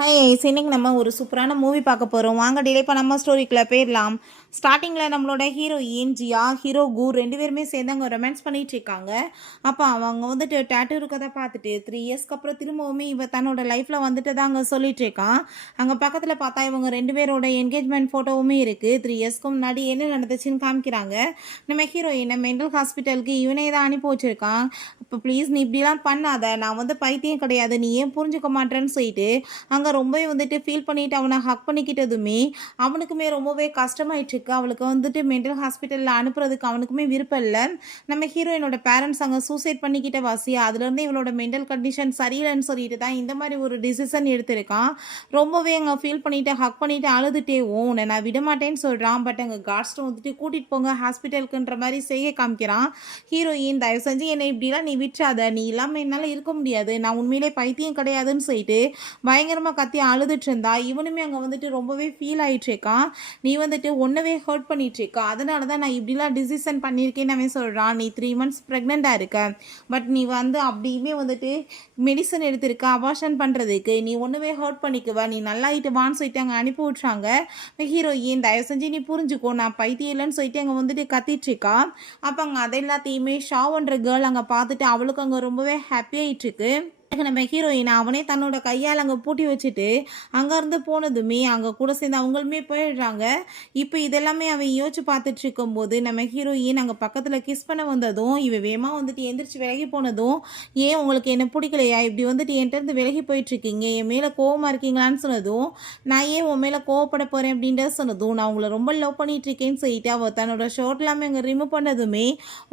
Hi இன்னைக்கு நம்ம ஒரு சூப்பரான மூவி பார்க்க போகிறோம். வாங்க டிலே பண்ணாமல் ஸ்டோரிக்குள்ளே போயிடலாம். ஸ்டார்டிங்கில் நம்மளோட ஹீரோயின் ஜியா ஹீரோ கூர் 2 பேருமே சேர்ந்து அங்கே ரொமான்ஸ் பண்ணிட்டு இருக்காங்க. அப்போ அவங்க வந்துட்டு டேட்டூ இருக்கதை பார்த்துட்டு 3 இயர்ஸ்க்கு அப்புறம் திரும்பவுமே இவ தன்னோட லைஃப்பில் வந்துட்டு தான் அங்கே சொல்லிட்டு இருக்கான். அங்கே பக்கத்தில் பார்த்தா இவங்க 2 பேரோட என்கேஜ்மெண்ட் ஃபோட்டோவுமே இருக்குது. 3 இயர்ஸ்க்கு முன்னாடி என்ன நடந்துச்சுன்னு காமிக்கிறாங்க. நம்ம ஹீரோயினை மென்டல் ஹாஸ்பிட்டலுக்கு இவனே தான் அனுப்பி வச்சிருக்கான். இப்போ ப்ளீஸ் நீ இப்படிலாம் பண்ணாத, நான் வந்து பைத்தியம் கிடையாது, நீ ஏன் புரிஞ்சுக்க மாட்டேன்னு சொல்லிட்டு அங்கே ரொம்பவே வந்துட்டு ஃபீல் பண்ணிவிட்டு அவனை ஹக் பண்ணிக்கிட்டதுமே அவனுக்குமே ரொம்பவே கஷ்டமாயிட்டுருக்கு. அவளுக்கு வந்துட்டு மென்டல் ஹாஸ்பிட்டலில் அனுப்புறதுக்கு அவனுக்குமே விருப்பம் இல்லை. நம்ம ஹீரோயினோட பேரண்ட்ஸ் அங்கே சூசைட் பண்ணிக்கிட்ட வாசியா அதுலேருந்து இவளோட மென்டல் கண்டிஷன் சரியில்லைன்னு சொல்லிட்டு தான் இந்த மாதிரி ஒரு டிசிஷன் எடுத்திருக்கான். ரொம்பவே அங்கே ஃபீல் பண்ணிவிட்டு ஹக் பண்ணிவிட்டு அழுதுட்டேவும் உன்னை நான் விடமாட்டேன்னு சொல்கிறான். பட் அங்கே காட்ஸ்ட்டு வந்துட்டு கூட்டிகிட்டு போங்க ஹாஸ்பிட்டலுக்குன்ற மாதிரி செய்ய காமிக்கிறான். ஹீரோயின் தயவு செஞ்சு என்னை இப்படிலாம் நீ விட்டுறாத, நீ இல்லாமல் என்னால் இருக்க முடியாது, நான் உண்மையிலே பைத்தியம் கிடையாதுன்னு சொல்லிட்டு பயங்கரமாக கத்தி அழுதுட்டு இருந்தா. இவனுமே அங்கே வந்துட்டு ரொம்பவே ஃபீல் ஆகிட்டுருக்கான். நீ வந்துட்டு ஒன்றவே ஹர்ட் பண்ணிகிட்ருக்கா, அதனால தான் நான் இப்படிலாம் டிசிஷன் பண்ணியிருக்கேன்னு அவன் சொல்கிறான். நீ 3 மந்த்ஸ் ப்ரெக்னெண்ட்டாக இருக்க, பட் நீ வந்து அப்படியுமே வந்துட்டு மெடிசன் எடுத்திருக்க அபார்ஷன் பண்ணுறதுக்கு, நீ ஒன்றவே ஹர்ட் பண்ணிக்குவ, நீ நல்லாயிட்டு வான்னு சொல்லிட்டு அங்கே அனுப்பி விட்றாங்க. ஹீரோயின் தயவு செஞ்சு நீ புரிஞ்சுக்கோ, நான் பைத்தியம் இல்லைன்னு சொல்லிட்டு அங்கே வந்துட்டு கத்திட்டுருக்கா. அப்போ அங்கே அதை எல்லாத்தையுமே ஷாவ்ன்ற கேர்ள் அங்கே பார்த்துட்டு அவளுக்கு அங்கே ரொம்பவே ஹாப்பியாகிட்டுருக்கு. நம்ம ஹீரோயின் அவனே தன்னோட கையால் அங்கே பூட்டி வச்சுட்டு அங்கேருந்து போனதுமே அங்கே கூட சேர்ந்து அவங்களுமே போயிடுறாங்க. இப்போ இதெல்லாமே அவன் யோசிச்சு பார்த்துட்டு இருக்கும்போது நம்ம ஹீரோயின் அங்கே பக்கத்தில் கிஸ் பண்ண வந்ததும் இவன் வேகமாக வந்துட்டு எந்திரிச்சு விலகி போனதும், ஏன் உங்களுக்கு என்ன பிடிக்கலையா, இப்படி வந்துட்டு என்கிட்ட விலகி போயிட்டுருக்கீங்க, என் மேலே கோவமாக இருக்கீங்களான்னு சொன்னதும், நான் ஏன் உன் மேலே கோவப்பட போகிறேன் அப்படின்றத சொன்னதும், நான் உங்களை ரொம்ப லவ் பண்ணிகிட்ருக்கேன்னு சொல்லிட்டு அவள் தன்னோட ஷர்ட் எல்லாமே அங்கே ரிமூவ் பண்ணதுமே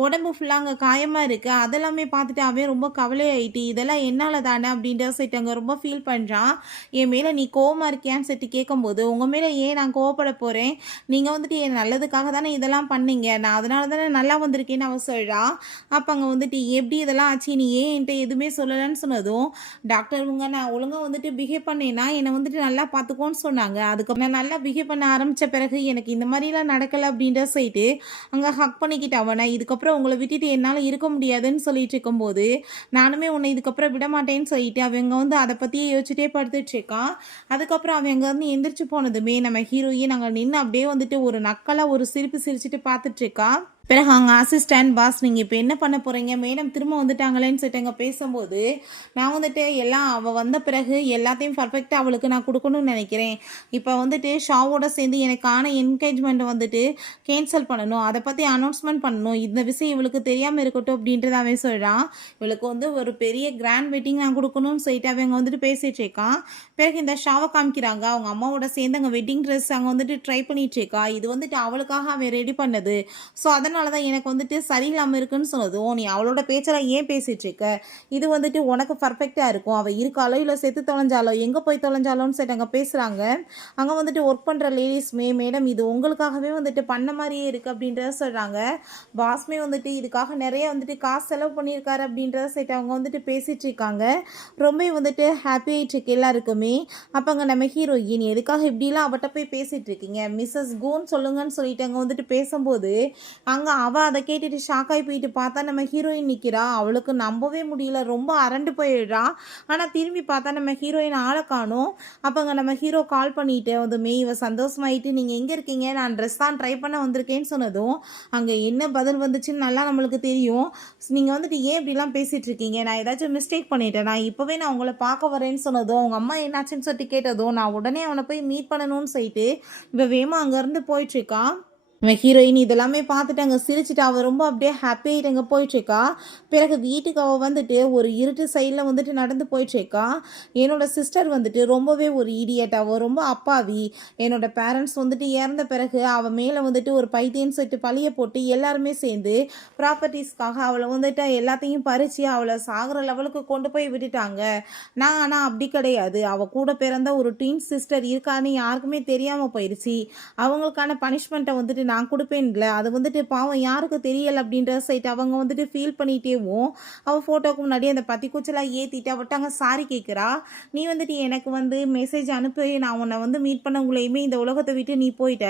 உடம்பு ஃபுல்லாக அங்கே காயமாக இருக்குது. அதெல்லாமே பார்த்துட்டு அவன் ரொம்ப கவலையாயிட்டு இதெல்லாம் என்ன தானே அப்படின்ற சொல்லிட்டு அங்கே ரொம்ப ஃபீல் பண்ணுறான். என் மேலே நீ கோவமாக இருக்கியான்னு சொல்லிட்டு கேட்கும்போது, உங்கள் மேலே ஏன் நான் கோவப்பட போகிறேன், நீங்கள் வந்துட்டு என் நல்லதுக்காக தானே இதெல்லாம் பண்ணீங்க, நான் அதனால தானே நல்லா வந்திருக்கேன்னு அவன் சொல்கிறா. அப்போ அங்கே வந்துட்டு எப்படி இதெல்லாம் ஆச்சு, நீ ஏன் என்கிட்ட எதுவுமே சொல்லலைன்னு சொன்னதும், டாக்டருங்க நான் ஒழுங்காக வந்துட்டு பிஹேவ் பண்ணேன்னா என்னை வந்துட்டு நல்லா பார்த்துக்கோன்னு சொன்னாங்க, அதுக்கு நான் நல்லா பிஹேவ் பண்ண ஆரம்பித்த பிறகு எனக்கு இந்த மாதிரிலாம் நடக்கலை அப்படின்ற சொல்லிட்டு அங்கே ஹக் பண்ணிக்கிட்டு அவனை, இதுக்கப்புறம் உங்களை விட்டுட்டு என்னால் இருக்க முடியாதுன்னு சொல்லிட்டு இருக்கும்போது, நானுமே உன்னை இதுக்கப்புறம் விட மாட்டேன்னு சொல்லிட்டு அவங்க வந்து அதை பற்றியே யோசிச்சுட்டே படுத்துட்டு இருக்கான். அதுக்கப்புறம் அவங்க வந்து எந்திரிச்சு போனதுமே நம்ம ஹீரோயின் அங்கே நின்று அப்படியே வந்துட்டு ஒரு நக்கலாக ஒரு சிரிப்பு சிரிச்சுட்டு பார்த்துட்டு இருக்கா. பிறகு அவங்க அசிஸ்டன்ட் பாஸ் நீங்கள் இப்போ என்ன பண்ண போகிறீங்க, மேடம் திரும்ப வந்துட்டாங்களேன்னு சொல்லிட்டு அங்கே பேசும்போது, நான் வந்துட்டு எல்லாம் அவள் வந்த பிறகு எல்லாத்தையும் பர்ஃபெக்டாக அவளுக்கு நான் கொடுக்கணும்னு நினைக்கிறேன். இப்போ வந்துட்டு ஷாவோட சேர்ந்து எனக்கான என்கேஜ்மெண்ட்டை வந்துட்டு கேன்சல் பண்ணணும், அதை பற்றி அனௌன்ஸ்மெண்ட் பண்ணணும், இந்த விஷயம் இவளுக்கு தெரியாமல் இருக்கட்டும் அப்படின்றத அவன் சொல்கிறான். இவளுக்கு வந்து ஒரு பெரிய கிராண்ட் வெட்டிங் நான் கொடுக்கணும்னு சொல்லிட்டு அவங்க வந்துட்டு பேசிகிட்டு இருக்கான். பிறகு இந்த ஷாவை காமிக்கிறாங்க. அவங்க அம்மாவோட சேர்ந்து அங்கே வெட்டிங் ட்ரெஸ் அங்கே வந்துட்டு ட்ரை பண்ணிட்டு இருக்கா. இது வந்துட்டு அவளுக்காக அவன் ரெடி பண்ணது, ஸோ அதனால தான் எனக்கு வந்துட்டு சரியில்லாமல் இருக்குன்னு சொன்னதும், நீ அவளோட பேச்செல்லாம் ஏன் பேசிகிட்டு இருக்க, இது வந்துட்டு உனக்கு பர்ஃபெக்டாக இருக்கும், அவள் இருக்காளோ இல்லை செத்து தொலைஞ்சாலோ எங்கே போய் தொலைஞ்சாலோன்னு சொல்லிட்டு அங்கே பேசுகிறாங்க. அங்கே வந்துட்டு ஒர்க் பண்ணுற லேடிஸ்மே, மேடம் இது உங்களுக்காகவே வந்துட்டு பண்ண மாதிரியே இருக்குது அப்படின்றத சொல்கிறாங்க. பாஸ்மே வந்துட்டு இதுக்காக நிறைய வந்துட்டு காசு செலவு பண்ணியிருக்காரு அப்படின்றத சொல்லிட்டு அவங்க வந்துட்டு பேசிகிட்டு இருக்காங்க. ரொம்ப வந்துட்டு ஹாப்பியாகிட்டு இருக்கு எல்லாருக்குமே. அப்போ அங்கே நம்ம ஹீரோயின் எதுக்காக இப்படிலாம் அவட்ட போய் பேசிகிட்டு இருக்கீங்க, மிஸ்ஸஸ் கூன்னு சொல்லுங்கன்னு சொல்லிட்டு அங்கே வந்துட்டு பேசும்போது, அங்கே அவள் அதை கேட்டுட்டு ஷாக்காகி போயிட்டு பார்த்தா நம்ம ஹீரோயின் நிற்கிறா. அவளுக்கு நம்பவே முடியல, ரொம்ப அரண்டு போயிடுறா. ஆனால் திரும்பி பார்த்தா நம்ம ஹீரோயின் ஆளை காணும். அப்போ அங்கே நம்ம ஹீரோ கால் பண்ணிட்டு அதுமே இவ சந்தோஷமாயிட்டு, நீங்கள் எங்கே இருக்கீங்க, நான் ட்ரெஸ் தான் ட்ரை பண்ண வந்திருக்கேன்னு சொன்னதும் அங்கே என்ன பதில் வந்துச்சுன்னு நல்லா நம்மளுக்கு தெரியும். நீங்கள் வந்துட்டு ஏன் இப்படிலாம் பேசிகிட்டு இருக்கீங்க, நான் ஏதாச்சும் மிஸ்டேக் பண்ணிட்டேன், நான் இப்போவே நான் உங்களை பார்க்க வரேன்னு சொன்னதும் அவங்க அம்மா என்னாச்சுன்னு சொல்லிட்டு கேட்டதும், நான் உடனே அவனை போய் மீட் பண்ணணும்னு சொல்லிட்டு இவ வேமா அங்கேருந்து போயிட்டுருக்கான். நம்ம ஹீரோயின் இதெல்லாமே பார்த்துட்டு அங்கே சிரிச்சுட்டு அவள் ரொம்ப அப்படியே ஹாப்பியாகிட்டு அங்கே போயிட்டுருக்கா. பிறகு வீட்டுக்கு அவள் வந்துட்டு ஒரு இருட்டு சைடில் வந்துட்டு நடந்து போயிட்டுருக்கா. என்னோடய சிஸ்டர் வந்துட்டு ரொம்பவே ஒரு இடியட், அவள் ரொம்ப அப்பாவி, என்னோடய பேரண்ட்ஸ் வந்துட்டு இறந்த பிறகு அவள் மேலே வந்துட்டு ஒரு பைத்தியன்னு சொல்லிட்டு பழிய போட்டு எல்லாருமே சேர்ந்து ப்ராப்பர்ட்டிஸ்க்காக அவளை வந்துட்டு எல்லாத்தையும் பறித்து அவளை சாகிற லெவலுக்கு கொண்டு போய் விட்டுட்டாங்க. நான் ஆனால் அப்படி கிடையாது, அவள் கூட பிறந்த ஒரு ட்வின் சிஸ்டர் இருக்கான்னு யாருக்குமே தெரியாமல் போயிடுச்சு, அவங்களுக்கான பனிஷ்மெண்ட்டை வந்துட்டு நான் கொடுப்பேன்ல, அது வந்துட்டு பாவம் யாருக்கு தெரியல அப்படின்ற சைட் அவங்க வந்துட்டு ஃபீல் பண்ணிட்டேவும், அவள் ஃபோட்டோவுக்கு முன்னாடி அந்த பத்திக்குச்சலாம் ஏற்றிட்டு அவட்ட அங்கே சாரி கேட்குறா. நீ வந்துட்டு எனக்கு வந்து மெசேஜ் அனுப்பி நான் உன்னை வந்து மீட் பண்ணவங்களையுமே இந்த உலகத்தை விட்டு நீ போயிட்ட.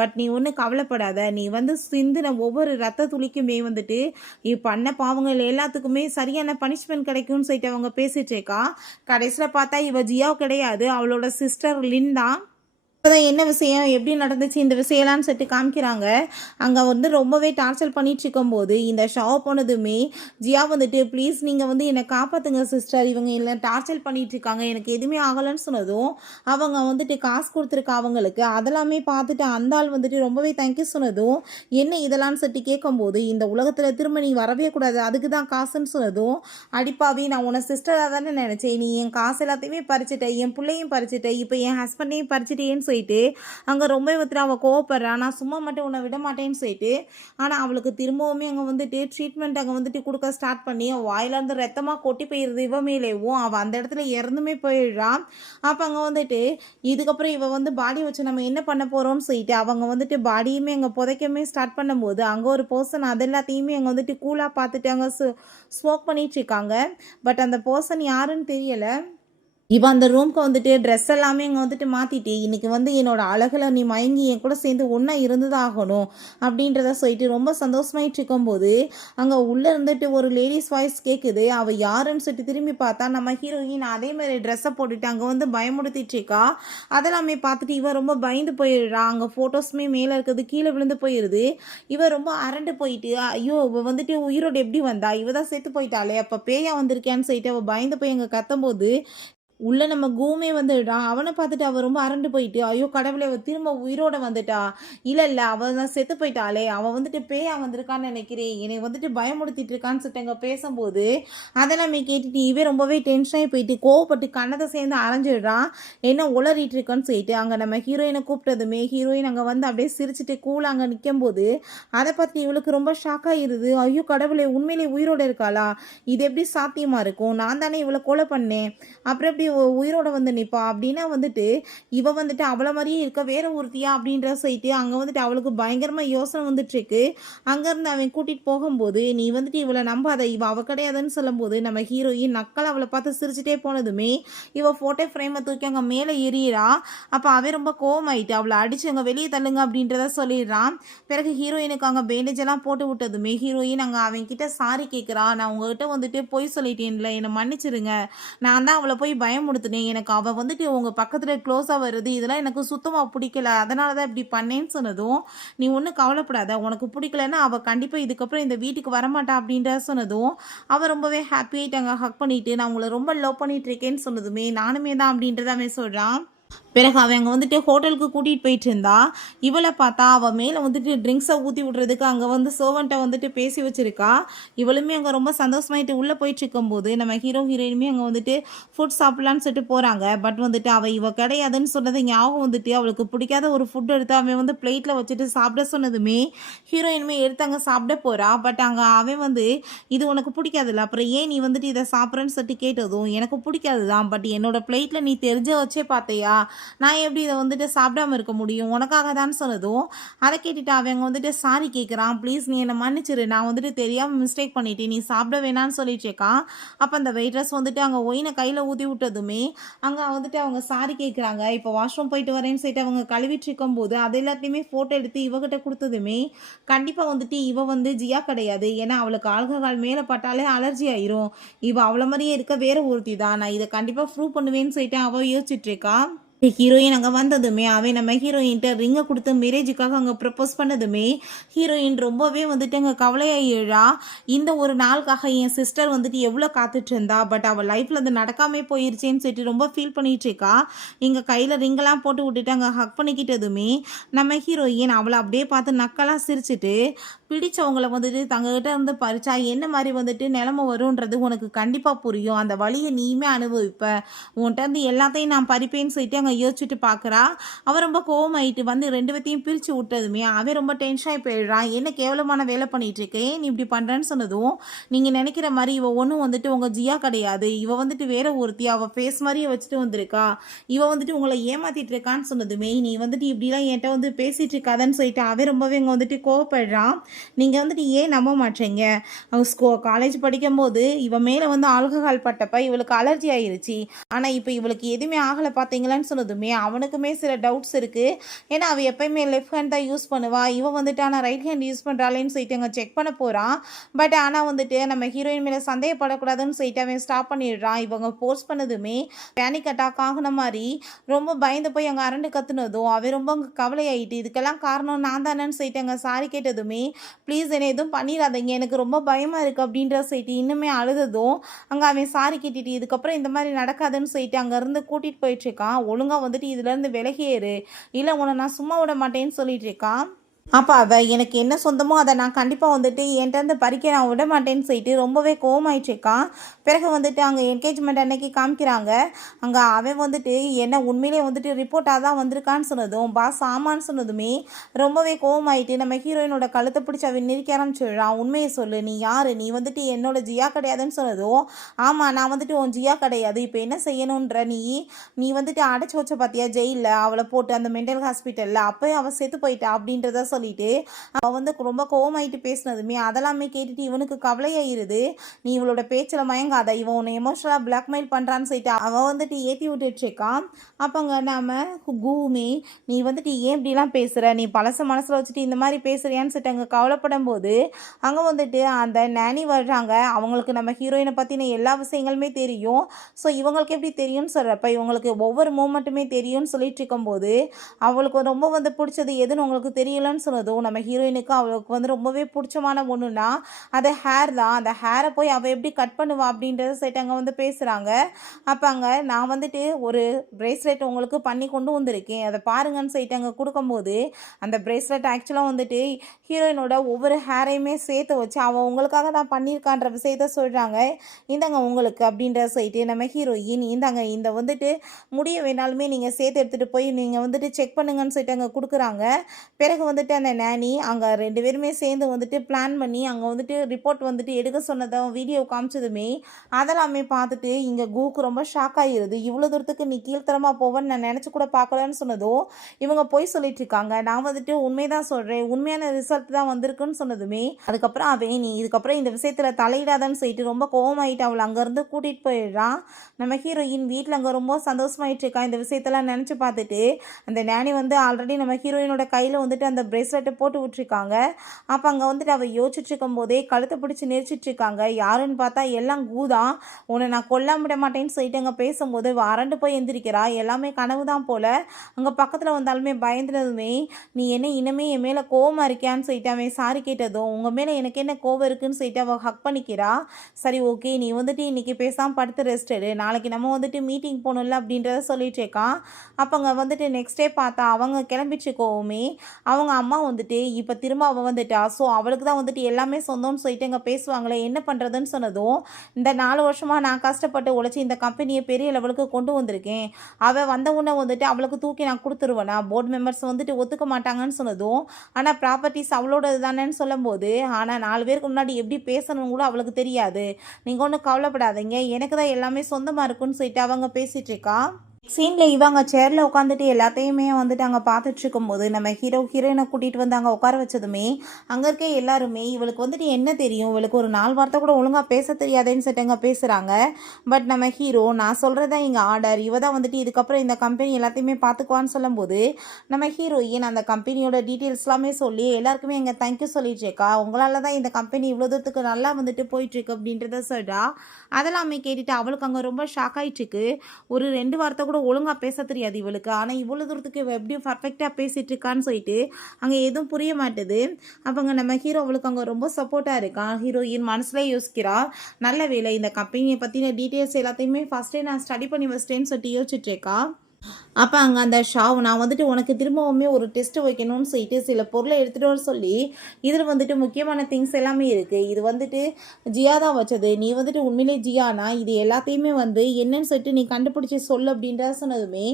பட் நீ ஒன்றும் கவலைப்படாத. நீ வந்து சிந்தின ஒவ்வொரு ரத்த துளிக்குமே வந்துட்டு பண்ண பாவங்கள் எல்லாத்துக்குமே சரியான பனிஷ்மெண்ட் கிடைக்கும்னு சொல்லிட்டு அவங்க பேசிட்டு இருக்கா. கடைசியில் பார்த்தா இவ ஜியாவ் கிடையாது, அவளோட சிஸ்டர் லின் தான். இப்போதான் என்ன விஷயம் எப்படி நடந்துச்சு இந்த விஷயம்லான்னு சொல்லிட்டு காமிக்கிறாங்க. அங்கே வந்து ரொம்பவே டார்ச்சர் பண்ணிட்டு இருக்கும்போது இந்த ஷாப் போனதுமே ஜியா வந்துட்டு ப்ளீஸ் நீங்கள் வந்து என்னை காப்பாற்றுங்க சிஸ்டர், இவங்க இல்லை டார்ச்சர் பண்ணிட்டு இருக்காங்க, எனக்கு எதுவுமே ஆகலைன்னு சொன்னதும் அவங்க வந்துட்டு காசு கொடுத்துருக்கா அவங்களுக்கு. அதெல்லாமே பார்த்துட்டு அந்த ஆள் வந்துட்டு ரொம்பவே தேங்க்யூ சொன்னதும் என்ன இதெல்லாம்னு சொல்லிட்டு கேட்கும்போது இந்த உலகத்தில் திரும்ப நீ வரவே கூடாது, அதுக்கு தான் காசுன்னு சொன்னதும் அடிப்பாவி நான் உன்னை சிஸ்டராக தானே நினச்சேன், நீ என் காசு எல்லாத்தையுமே பறிச்சுட்ட, என் பிள்ளையும் பறிச்சுட்ட, இப்போ என் ஹஸ்பண்டையும் பறிச்சுட்டேன்னு சொல்லிட்டு அங்கே ரொம்ப வந்துட்டு அவள் கோவப்படுறா. நான் சும்மா மட்டும் உன்னை விட மாட்டேன்னு சொல்லிட்டு ஆனால் அவளுக்கு திரும்பவுமே அங்கே வந்துட்டு ட்ரீட்மெண்ட் அங்கே வந்துட்டு கொடுக்க ஸ்டார்ட் பண்ணி அவள் வாயிலேருந்து ரத்தமாக கொட்டி போயிடுது. இவ மேலேவும் அவள் அந்த இடத்துல இறந்துமே போயிடுறான். அப்போ அங்கே வந்துட்டு இதுக்கப்புறம் இவள் வந்து பாடி வச்சு நம்ம என்ன பண்ண போகிறோம்னு சொல்லிட்டு அவங்க வந்துட்டு பாடியுமே அங்கே புதைக்கமே ஸ்டார்ட் பண்ணும்போது அங்கே ஒரு பர்சன் அது எல்லாத்தையுமே அங்கே வந்துட்டு கூலாக பார்த்துட்டு அங்கே ஸ்மோக் பண்ணிட்டு இருக்காங்க. பட் அந்த பர்சன் யாருன்னு தெரியலை. இவன் அந்த ரூம்க்கு வந்துட்டு ட்ரெஸ் எல்லாமே இங்கே வந்துட்டு மாற்றிட்டு இன்றைக்கி வந்து என்னோட அழகில் நீ மயங்கி என் கூட சேர்ந்து ஒன்றா இருந்து தான் ஆகணும் அப்படின்றத சொல்லிட்டு ரொம்ப சந்தோஷமாயிட்டு இருக்கும்போது அங்கே உள்ளே இருந்துட்டு ஒரு லேடிஸ் வாய்ஸ் கேட்குது. அவள் யாருன்னு சொல்லிட்டு திரும்பி பார்த்தா நம்ம ஹீரோயின் அதேமாதிரி ட்ரெஸ்ஸை போட்டுட்டு அங்கே வந்து பயமுடுத்திட்டு இருக்கா. அதெல்லாமே பார்த்துட்டு இவன் ரொம்ப பயந்து போயிடுறா. அங்கே ஃபோட்டோஸுமே மேலே இருக்கிறது கீழே விழுந்து போயிடுது. இவன் ரொம்ப அரண்டு போயிட்டு ஐயோ இவள் வந்துட்டு உயிரோடு எப்படி வந்தா, இவ தான் செத்து போயிட்டாளே, அப்போ பேயா வந்திருக்கேன்னு சொல்லிட்டு அவள் பயந்து போய் அங்கே கத்தும்போது உள்ள நம்ம கூமே வந்துட்டான். அவனை பார்த்துட்டு அவள் ரொம்ப அரண்டு போயிட்டு ஐயோ கடவுளே அவள் திரும்ப உயிரோட வந்துட்டா, இல்லை அவள் தான் செத்து போயிட்டாளே, அவள் வந்துட்டு பேயா வந்திருக்கான்னு நினைக்கிறேன், என்னை வந்துட்டு பயமுடுத்திட்டு இருக்கான்னு சொல்லிட்டு அங்கே பேசும்போது அதெல்லாமே கேட்டுட்டு இவே ரொம்பவே டென்ஷனாகி போயிட்டு கோவப்பட்டு கண்ணத்தை சேர்ந்து அரைஞ்சிடுறான். என்ன உளறிட்டு இருக்கான்னு சொல்லிட்டு அங்கே நம்ம ஹீரோயினை கூப்பிட்டதுமே ஹீரோயின் அங்கே வந்து அப்படியே சிரிச்சுட்டு கூலாக அங்கே நிற்கும்போது அதை பார்த்து இவளுக்கு ரொம்ப ஷாக் ஆகிடுது. ஐயோ கடவுளே உண்மையிலே உயிரோட இருக்காளா, இது எப்படி சாத்தியமாக இருக்கும், நான் தானே இவளை கொலை பண்ணேன், அப்புறம் எப்படி உயிரோட வந்து நிற்பா அப்படின்னா வந்துட்டு இவ வந்துட்டு அவளை மாதிரியே இருக்க வேற ஒருத்தியா அப்படின்ற சொல்லிட்டு அங்கே வந்துட்டு அவளுக்கு பயங்கரமாக யோசனை வந்துட்டு இருக்கு. அங்கேருந்து அவன் கூட்டிகிட்டு போகும்போது நீ வந்துட்டு இவளை நம்பாத, இவ அவ கிடையாதுன்னு சொல்லும்போது நம்ம ஹீரோயின் நக்கல் அவளை பார்த்து சிரிச்சுட்டே போனதுமே இவ ஃபோட்டோ ஃப்ரேமை தூக்கி அங்கே மேலே எறிகிறா. அப்போ அவன் ரொம்ப கோவமாயிட்டு அவளை அடிச்சு அங்கே வெளியே தள்ளுங்க அப்படின்றத சொல்லிடுறான். பிறகு ஹீரோயினுக்கு அங்கே பேண்டேஜ் எல்லாம் போட்டு விட்டதுமே ஹீரோயின் அங்கே அவன் கிட்ட சாரி கேட்குறா. நான் உங்ககிட்ட வந்துட்டு பொய் சொல்லிட்டேன்ல, என்னை மன்னிச்சிருங்க, நான் தான் அவளை போய் பயமுடுத்தினேன், எனக்கு அவள் வந்துட்டு உங்கள் பக்கத்தில் க்ளோஸாக வருது, இதெல்லாம் எனக்கு சுத்தமாக பிடிக்கல, அதனால தான் இப்படி பண்ணேன்னு சொன்னதும் நீ ஒன்றும் கவலைப்படாத, உனக்கு பிடிக்கலன்னா அவள் கண்டிப்பாக இதுக்கப்புறம் இந்த வீட்டுக்கு வரமாட்டா அப்படின்ற சொன்னதும் அவள் ரொம்பவே ஹாப்பியாயிட்டாங்க. ஹக் பண்ணிவிட்டு நான் உங்களை ரொம்ப லவ் பண்ணிட்டு இருக்கேன்னு சொன்னதுமே நானுமே தான் அப்படின்றத அவன் சொல்கிறான். பிறகு அவன் அங்கே வந்துட்டு ஹோட்டலுக்கு கூட்டிகிட்டு போயிட்டு இருந்தா. இவளை பார்த்தா அவள் மேலே வந்துட்டு ட்ரிங்க்ஸை ஊற்றி விட்றதுக்கு அங்கே வந்து சர்வெண்ட்டை வந்துட்டு பேசி வச்சுருக்கா. இவளுமே அங்கே ரொம்ப சந்தோஷமாயிட்டு உள்ளே போயிட்டு இருக்கும்போது நம்ம ஹீரோயினுமே அங்கே வந்துட்டு ஃபுட் சாப்பிட்லான்னு சொல்லிட்டு போகிறாங்க. பட் வந்துட்டு அவள் இவ கிடையாதுன்னு சொன்னது ஞாபகம் வந்துட்டு அவளுக்கு பிடிக்காத ஒரு ஃபுட் எடுத்து அவன் வந்து பிளேட்டில் வச்சுட்டு சாப்பிட சொன்னதுமே ஹீரோயினுமே எடுத்து அங்கே சாப்பிட போகிறா. பட் அங்கே அவன் வந்து இது உனக்கு பிடிக்காதுல்ல, அப்புறம் ஏன் நீ வந்துட்டு இதை சாப்பிட்றேன்னு சொல்லிட்டு கேட்டதும் எனக்கு பிடிக்காது தான், பட் என்னோட பிளேட்டில் நீ தெரிஞ்ச வச்சே பார்த்தையா, நான் எப்படி இதை வந்துட்டு சாப்பிடாம இருக்க முடியும், உனக்காக தான் சொன்னதும் அதை கேட்டுட்டு அவங்க வந்துட்டு சாரி கேட்குறான். ப்ளீஸ் நீ என்னை மன்னிச்சிரு, நான் வந்துட்டு தெரியாமல் மிஸ்டேக் பண்ணிட்டேன், நீ சாப்பிட வேணான்னு சொல்லிட்டு இருக்கான். அப்போ அந்த வெயிட்ரஸ் வந்துட்டு அங்கே ஒயினை கையில் ஊற்றி விட்டதுமே அங்கே வந்துட்டு அவங்க சாரி கேட்குறாங்க. இப்போ வாஷ்ரூம் போயிட்டு வரேன்னு சொல்லிட்டு அவங்க கழுவிட்டு இருக்கும்போது அது எல்லாத்தையுமே ஃபோட்டோ எடுத்து இவகிட்ட கொடுத்ததுமே கண்டிப்பாக வந்துட்டு இவ வந்து ஜியா கிடையாது, ஏன்னா அவளுக்கு ஆல்கஹால் மேலே பட்டாலே அலர்ஜி ஆயிரும், இவ அவளை மாதிரியே இருக்க வேற ஒருத்தி தான், நான் இதை கண்டிப்பாக ப்ரூவ் பண்ணுவேன்னு சொல்லிட்டு அவள் யோசிச்சுட்டு இருக்கா. ஹீரோயின் அங்கே வந்ததுமே அவன் நம்ம ஹீரோயின்ட்ட ரிங்கை கொடுத்து மேரேஜுக்காக அங்கே ப்ரப்போஸ் பண்ணதுமே ஹீரோயின் ரொம்பவே வந்துட்டு அங்கே கவலையாயிழா. இந்த ஒரு நாளுக்காக என் சிஸ்டர் வந்துட்டு எவ்வளோ காத்துட்டு இருந்தா, பட் அவள் லைஃப்பில் அது நடக்காமே போயிருச்சேன்னு சொல்லிட்டு ரொம்ப ஃபீல் பண்ணிட்டு இருக்கா. இங்கே கையில் ரிங்கெல்லாம் போட்டு விட்டுட்டு அங்கே ஹக் பண்ணிக்கிட்டதுமே நம்ம ஹீரோயின் அவளை அப்படியே பார்த்து நக்கெல்லாம் சிரிச்சுட்டு பிடிச்சவங்கள வந்துட்டு தங்ககிட்ட இருந்து பறிச்சா என்ன மாதிரி வந்துட்டு நிலைமை வரும்ன்றது உனக்கு கண்டிப்பாக புரியும். அந்த வலியை நீயுமே அனுபவிப்ப. உன்கிட்ட இருந்து எல்லாத்தையும் நான் பறிப்பேன்னு சொல்லிட்டு அங்கே யோசிச்சுட்டு பார்க்குறா. அவன் ரொம்ப கோவமாயிட்டு வந்து 2 பேத்தையும் பிரித்து விட்டதுமே அவன் ரொம்ப டென்ஷன் ஆகி போயிடுறான். என்ன கேவலமான வேலை பண்ணிட்டு இருக்கேன், நீ இப்படி பண்ணுறேன்னு சொன்னதும், நீங்கள் நினைக்கிற மாதிரி இவ ஒன்றும் வந்துட்டு உங்கள் ஜியா கிடையாது. இவ வந்துட்டு வேற ஒருத்தி, அவள் ஃபேஸ் மாதிரியே வச்சுட்டு வந்திருக்கா. இவ வந்துட்டு உங்களை ஏமாத்திட்டு இருக்கான்னு சொன்னதுமே, நீ வந்துட்டு இப்படிலாம் என்கிட்ட வந்து பேசிட்டு இருக்காதன்னு சொல்லிட்டு அவன் ரொம்பவே இங்கே வந்துட்டு கோவப்படுறான். நீங்கள் வந்துட்டு ஏன் நம்ப மாட்டீங்க, காலேஜ் படிக்கும்போது இவ மேலே வந்து ஆல்கஹால் பட்டப்ப இவளுக்கு அலர்ஜி ஆயிருச்சு. ஆனால் இப்போ இவளுக்கு எதுவுமே ஆகலை பார்த்தீங்களான்னு சொன்னதுமே அவனுக்குமே சில டவுட்ஸ் இருக்குது. ஏன்னா அவள் எப்பயுமே லெஃப்ட் ஹேண்ட் தான் யூஸ் பண்ணுவா. இவன் வந்துட்டு ஆனால் ரைட் ஹேண்ட் யூஸ் பண்ணுறாளேன்னு சொல்லிட்டு அங்கே செக் பண்ண போகிறான். பட் ஆனால் வந்துட்டு நம்ம ஹீரோயின் மேலே சந்தேகப்படக்கூடாதுன்னு சொல்லிட்டு அவன் ஸ்டாப் பண்ணிடுறான். இவங்க ஃபோர்ஸ் பண்ணதுமே பேனிக் அட்டாக் ஆகுன மாதிரி ரொம்ப பயந்து போய் அங்கே அரண்டு கத்துனதும் அவன் ரொம்ப அங்கே கவலையாயிட்டு, இதுக்கெல்லாம் காரணம் நான் தானேன்னு சொல்லிட்டு அங்கே சாரி கேட்டதுமே, ப்ளீஸ் என்னை எதுவும் பண்ணிடாதீங்க, எனக்கு ரொம்ப பயமாக இருக்குது அப்படின்ற சொல்லிட்டு இன்னுமே அழுததும் அங்கே அவன் சாரி கேட்டுட்டு இதுக்கப்புறம் இந்த மாதிரி நடக்காதுன்னு சொல்லிட்டு அங்கேருந்து கூட்டிகிட்டு போயிட்டுருக்கான். ஒழுங்காக வந்துட்டு இதுலேருந்து விலகியேறு, இல்லை உன்னை நான் சும்மா விட மாட்டேன்னு சொல்லிட்டு இருக்கான். அப்போ அவள் எனக்கு என்ன சொந்தமோ அதை நான் கண்டிப்பாக வந்துட்டு என்கிட்ட பறிக்க நான் விட மாட்டேன்னு சொல்லிட்டு ரொம்பவே கோவமாயிட்டுருக்கான். பிறகு வந்துட்டு அங்கே என்கேஜ்மெண்ட் அன்னைக்கு காமிக்கிறாங்க. அங்கே அவன் வந்துட்டு என்ன உண்மையிலே வந்துட்டு ரிப்போர்ட்டாக தான் வந்திருக்கான்னு சொன்னதும் பாஸ் ஆமான்னு சொன்னதுமே ரொம்பவே கோவமாயிட்டு நம்ம ஹீரோயினோட கழுத்தை பிடிச்சி அவன் நிற்க ஆரம்பிச்சிடுறான். உண்மையை சொல்லு, நீ யார், நீ வந்துட்டு என்னோட ஜியா கிடையாதுன்னு சொன்னதும், ஆமாம் நான் வந்துட்டு உன் ஜியா கிடையாது, இப்போ என்ன செய்யணுன்ற நீ வந்துட்டு அடைச்சி வச்ச பார்த்தியா ஜெயிலில் அவளை போட்டு அந்த மென்டல் ஹாஸ்பிட்டலில், அப்போயே அவள் செத்து போயிட்டா அப்படின்றத சொல்லிட்டு அவள் வந்து ரொம்ப கோவமாயிட்டு பேசினதுமே அதெல்லாமே கேட்டுட்டு இவனுக்கு கவலையாயிருது. நீ இவளோட பேச்சில் மயங்காத, இவன் உன்னை எமோஷனலாக பிளாக்மெயில் பண்ணுறான்னு சொல்லிட்டு அவள் வந்துட்டு ஏற்றி விட்டுட்ருக்கான். அப்போங்க நாம கூமே, நீ வந்துட்டு ஏன் இப்படிலாம் பேசுகிற, நீ பழச மனசில் வச்சுட்டு இந்த மாதிரி பேசுறியான்னு சொல்லிட்டு அங்கே கவலைப்படும் போது அங்கே வந்துட்டு அந்த நானி வர்றாங்க. அவங்களுக்கு நம்ம ஹீரோயினை பற்றின எல்லா விஷயங்களுமே தெரியும். ஸோ இவங்களுக்கு எப்படி தெரியும்னு சொல்கிறப்ப இவங்களுக்கு ஒவ்வொரு மூமெண்ட்டுமே தெரியும்னு சொல்லிட்டு இருக்கும்போது அவளுக்கு ரொம்ப வந்து பிடிச்சது எதுன்னு உங்களுக்கு தெரியலன்னு சொன்னதும் நம்ம ஹீரோயினுக்கு அவளுக்கு வந்து ரொம்பவே பிடிச்சமான ஒன்றுனா அது ஹேர் தான். அந்த ஹேரை போய் அவள் எப்படி கட் பண்ணுவா அப்படின்றத சைட்டு அங்கே வந்து பேசுகிறாங்க. அப்போ அங்கே நான் வந்துட்டு ஒரு பிரேஸ்லெட் உங்களுக்கு பண்ணி கொண்டு வந்திருக்கேன், அதை பாருங்கன்னு சொல்லிட்டு அங்கே கொடுக்கும்போது அந்த பிரேஸ்லெட் ஆக்சுவலாக வந்துட்டு ஹீரோயினோட ஒவ்வொரு ஹேரையுமே சேர்த்து வச்சு அவள் உங்களுக்காக நான் பண்ணியிருக்கான்ற விஷயத்த சொல்கிறாங்க. இந்தாங்க உங்களுக்கு அப்படின்ற சொல்லிட்டு நம்ம ஹீரோயின் இந்தாங்க இந்த வந்துட்டு முடிய வேணாலுமே நீங்கள் சேர்த்து எடுத்துகிட்டு போய் நீங்கள் வந்துட்டு செக் பண்ணுங்கன்னு சொல்லிட்டு அங்கே கொடுக்குறாங்க. பிறகு வந்துட்டு அந்த நானி அங்கே 2 பேருமே சேர்ந்து வந்துட்டு பிளான் பண்ணி அங்கே வந்துட்டு ரிப்போர்ட் வந்துட்டு எடுக்க சொன்னதும் வீடியோ காமிச்சதுமே அதெல்லாமே பார்த்துட்டு இங்கே கூக்கு ரொம்ப ஷாக் ஆகிடுது. இவ்வளோ தூரத்துக்கு நீ கீழ்த்தரமாக போவேன்னு நான் நினச்சி கூட பார்க்கலன்னு சொன்னதும் இவங்க போய் சொல்லிட்டு இருக்காங்க. நான் வந்துட்டு உண்மை தான் சொல்கிறேன், உண்மையான ரிசல்ட் தான் வந்திருக்குன்னு சொன்னதுமே அதுக்கப்புறம் அவன் நீ இதுக்கப்புறம் இந்த விஷயத்தில் தலையிடாதான்னு சொல்லிட்டு ரொம்ப கோவமாயிட்டு அவளை அங்கேருந்து கூட்டிகிட்டு போயிடுறான். நம்ம ஹீரோயின் வீட்டில் அங்கே ரொம்ப சந்தோஷமாயிட்டு இருக்கா. இந்த விஷயத்தெல்லாம் நினச்சி பார்த்துட்டு அந்த நானி வந்து ஆல்ரெடி நம்ம ஹீரோயினோட கையில் வந்துட்டு அந்த பிரேஸ்லெட்டை போட்டு விட்டுருக்காங்க. அப்போ அங்கே வந்துட்டு அவள் யோசிச்சுட்டு இருக்கும் போதே கழுத்தை பிடிச்சி நெரிச்சிட்டு இருக்காங்க. யாருன்னு பார்த்தா எல்லாம் கூதான், உன்னை நான் கொல்லாம விட மாட்டேன்னு சொல்லிட்டு அங்கே பேசும்போது அரண்டு போய் எந்திரிக்கிறா. எல்லாமே கனவு தான் போல். அங்கே பக்கத்தில் வந்தாலுமே பயந்துனதுமே நீ என்ன இனிமே என் மேலே கோவமாக இருக்கியான்னு சொல்லிட்டு அவன் சாரி கேட்டதும் உங்கள் மேலே எனக்கு என்ன கோவம் இருக்குன்னு சொல்லிட்டு அவள் ஹக் பண்ணிக்கிறா. சரி ஓகே, நீ வந்துட்டு இன்றைக்கி பேசாமல் படுத்து ரெஸ்ட் எடு, நாளைக்கு நம்ம வந்துட்டு மீட்டிங் போகணும்ல அப்படின்றத சொல்லிட்டு இருக்கான். அப்போ அங்கே வந்துட்டு நெக்ஸ்ட் டே பார்த்தா அவங்க கிளம்பிச்சு கோவமே அவங்க அம்மா வந்துட்டு இப்போ திரும்ப அவள் வந்துட்டா. ஸோ அவளுக்கு தான் வந்துட்டு எல்லாமே சொந்தம்னு சொல்லிட்டு அங்கே பேசுவாங்களே என்ன பண்ணுறதுன்னு சொன்னதும் இந்த 4 வருஷமாக நான் கஷ்டப்பட்டு உழைச்சி இந்த கம்பெனியை பெரிய லெவலுக்கு கொண்டு வந்திருக்கேன், அவள் வந்த உடனே வந்துட்டு அவளுக்கு தூக்கி நான் கொடுத்துருவேனா, போர்டு மெம்பர்ஸ் வந்துட்டு ஒத்துக்க மாட்டாங்கன்னு சொன்னதும் ஆனால் ப்ராப்பர்ட்டிஸ் அவளோடது தானேன்னு சொல்லும்போது ஆனால் 4 பேருக்கு முன்னாடி எப்படி பேசணும் கூட அவளுக்கு தெரியாது, நீங்கள் ஒன்றும் கவலைப்படாதீங்க, எனக்கு தான் எல்லாமே சொந்தமாக இருக்குன்னு சொல்லிட்டு அவங்க பேசிகிட்டு இருக்கா. சீனில் இவங்க சேரில் உட்காந்துட்டு எல்லாத்தையுமே வந்துட்டு அங்கே பார்த்துட்டு இருக்கும்போது நம்ம ஹீரோயினை கூட்டிகிட்டு வந்து அங்கே உட்கார வச்சதுமே அங்கே இருக்க எல்லாருமே இவளுக்கு வந்துட்டு என்ன தெரியும், இவளுக்கு ஒரு 4 வார்த்தை கூட ஒழுங்காக பேச தெரியாதுன்னு சொல்லிட்டு அங்கே பேசுகிறாங்க. பட் நம்ம ஹீரோ நான் சொல்கிறதா இங்கே ஆர்டர், இவ தான் வந்துட்டு இதுக்கப்புறம் இந்த கம்பெனி எல்லாத்தையுமே பார்த்துக்குவான்னு சொல்லும்போது நம்ம ஹீரோயின் அந்த கம்பெனியோட டீட்டெயில்ஸ் எல்லாமே சொல்லி எல்லாருக்குமே இங்கே தேங்க்யூ சொல்லிட்டு இருக்கா. உங்களால் தான் இந்த கம்பெனி இவ்வளோ தூரத்துக்கு நல்லா வந்துட்டு போயிட்டுருக்கு அப்படின்றத சொல்கிறா. அதெல்லாமே கேட்டுட்டு அவளுக்கு அங்கே ரொம்ப ஷாக் ஆகிட்டுருக்கு. ஒரு 2 வார்த்தை கூட ஒழுங்காக பேச தெரியாது இவளுக்கு, ஆனால் இவ்வளோ தூரத்துக்கு எப்படி பர்ஃபெக்டாக பேசிகிட்டு இருக்கான்னு சொல்லிட்டு அங்கே எதுவும் புரிய மாட்டுது. அப்போங்க நம்ம ஹீரோ அவளுக்கு அங்கே ரொம்ப சப்போர்ட்டாக இருக்கான். ஹீரோயின் மனசுலேயே யோசிக்கிறா, நல்ல வேலை இந்த கம்பெனியை பற்றின டீட்டெயில்ஸ் எல்லாத்தையுமே ஃபஸ்ட்டே நான் ஸ்டடி பண்ணி வச்சிட்டேன்னு சொல்லிட்டு யோசிச்சுட்டு இருக்கா. அப்போ அங்கே அந்த ஷாவ் நான் வந்துட்டு உனக்கு திரும்பவுமே ஒரு டெஸ்ட் வைக்கணும்னு சொல்லிட்டு சில பொருளை எடுத்துகிட்டு வர சொல்லி இதில் வந்துட்டு முக்கியமான திங்ஸ் எல்லாமே இருக்குது. இது வந்துட்டு ஜியா தான் வச்சது. நீ வந்துட்டு உண்மையிலே ஜியானா இது எல்லாத்தையுமே வந்து என்னன்னு சொல்லிட்டு நீ கண்டுபிடிச்சி சொல்லு அப்படின்ற சொன்னதுமே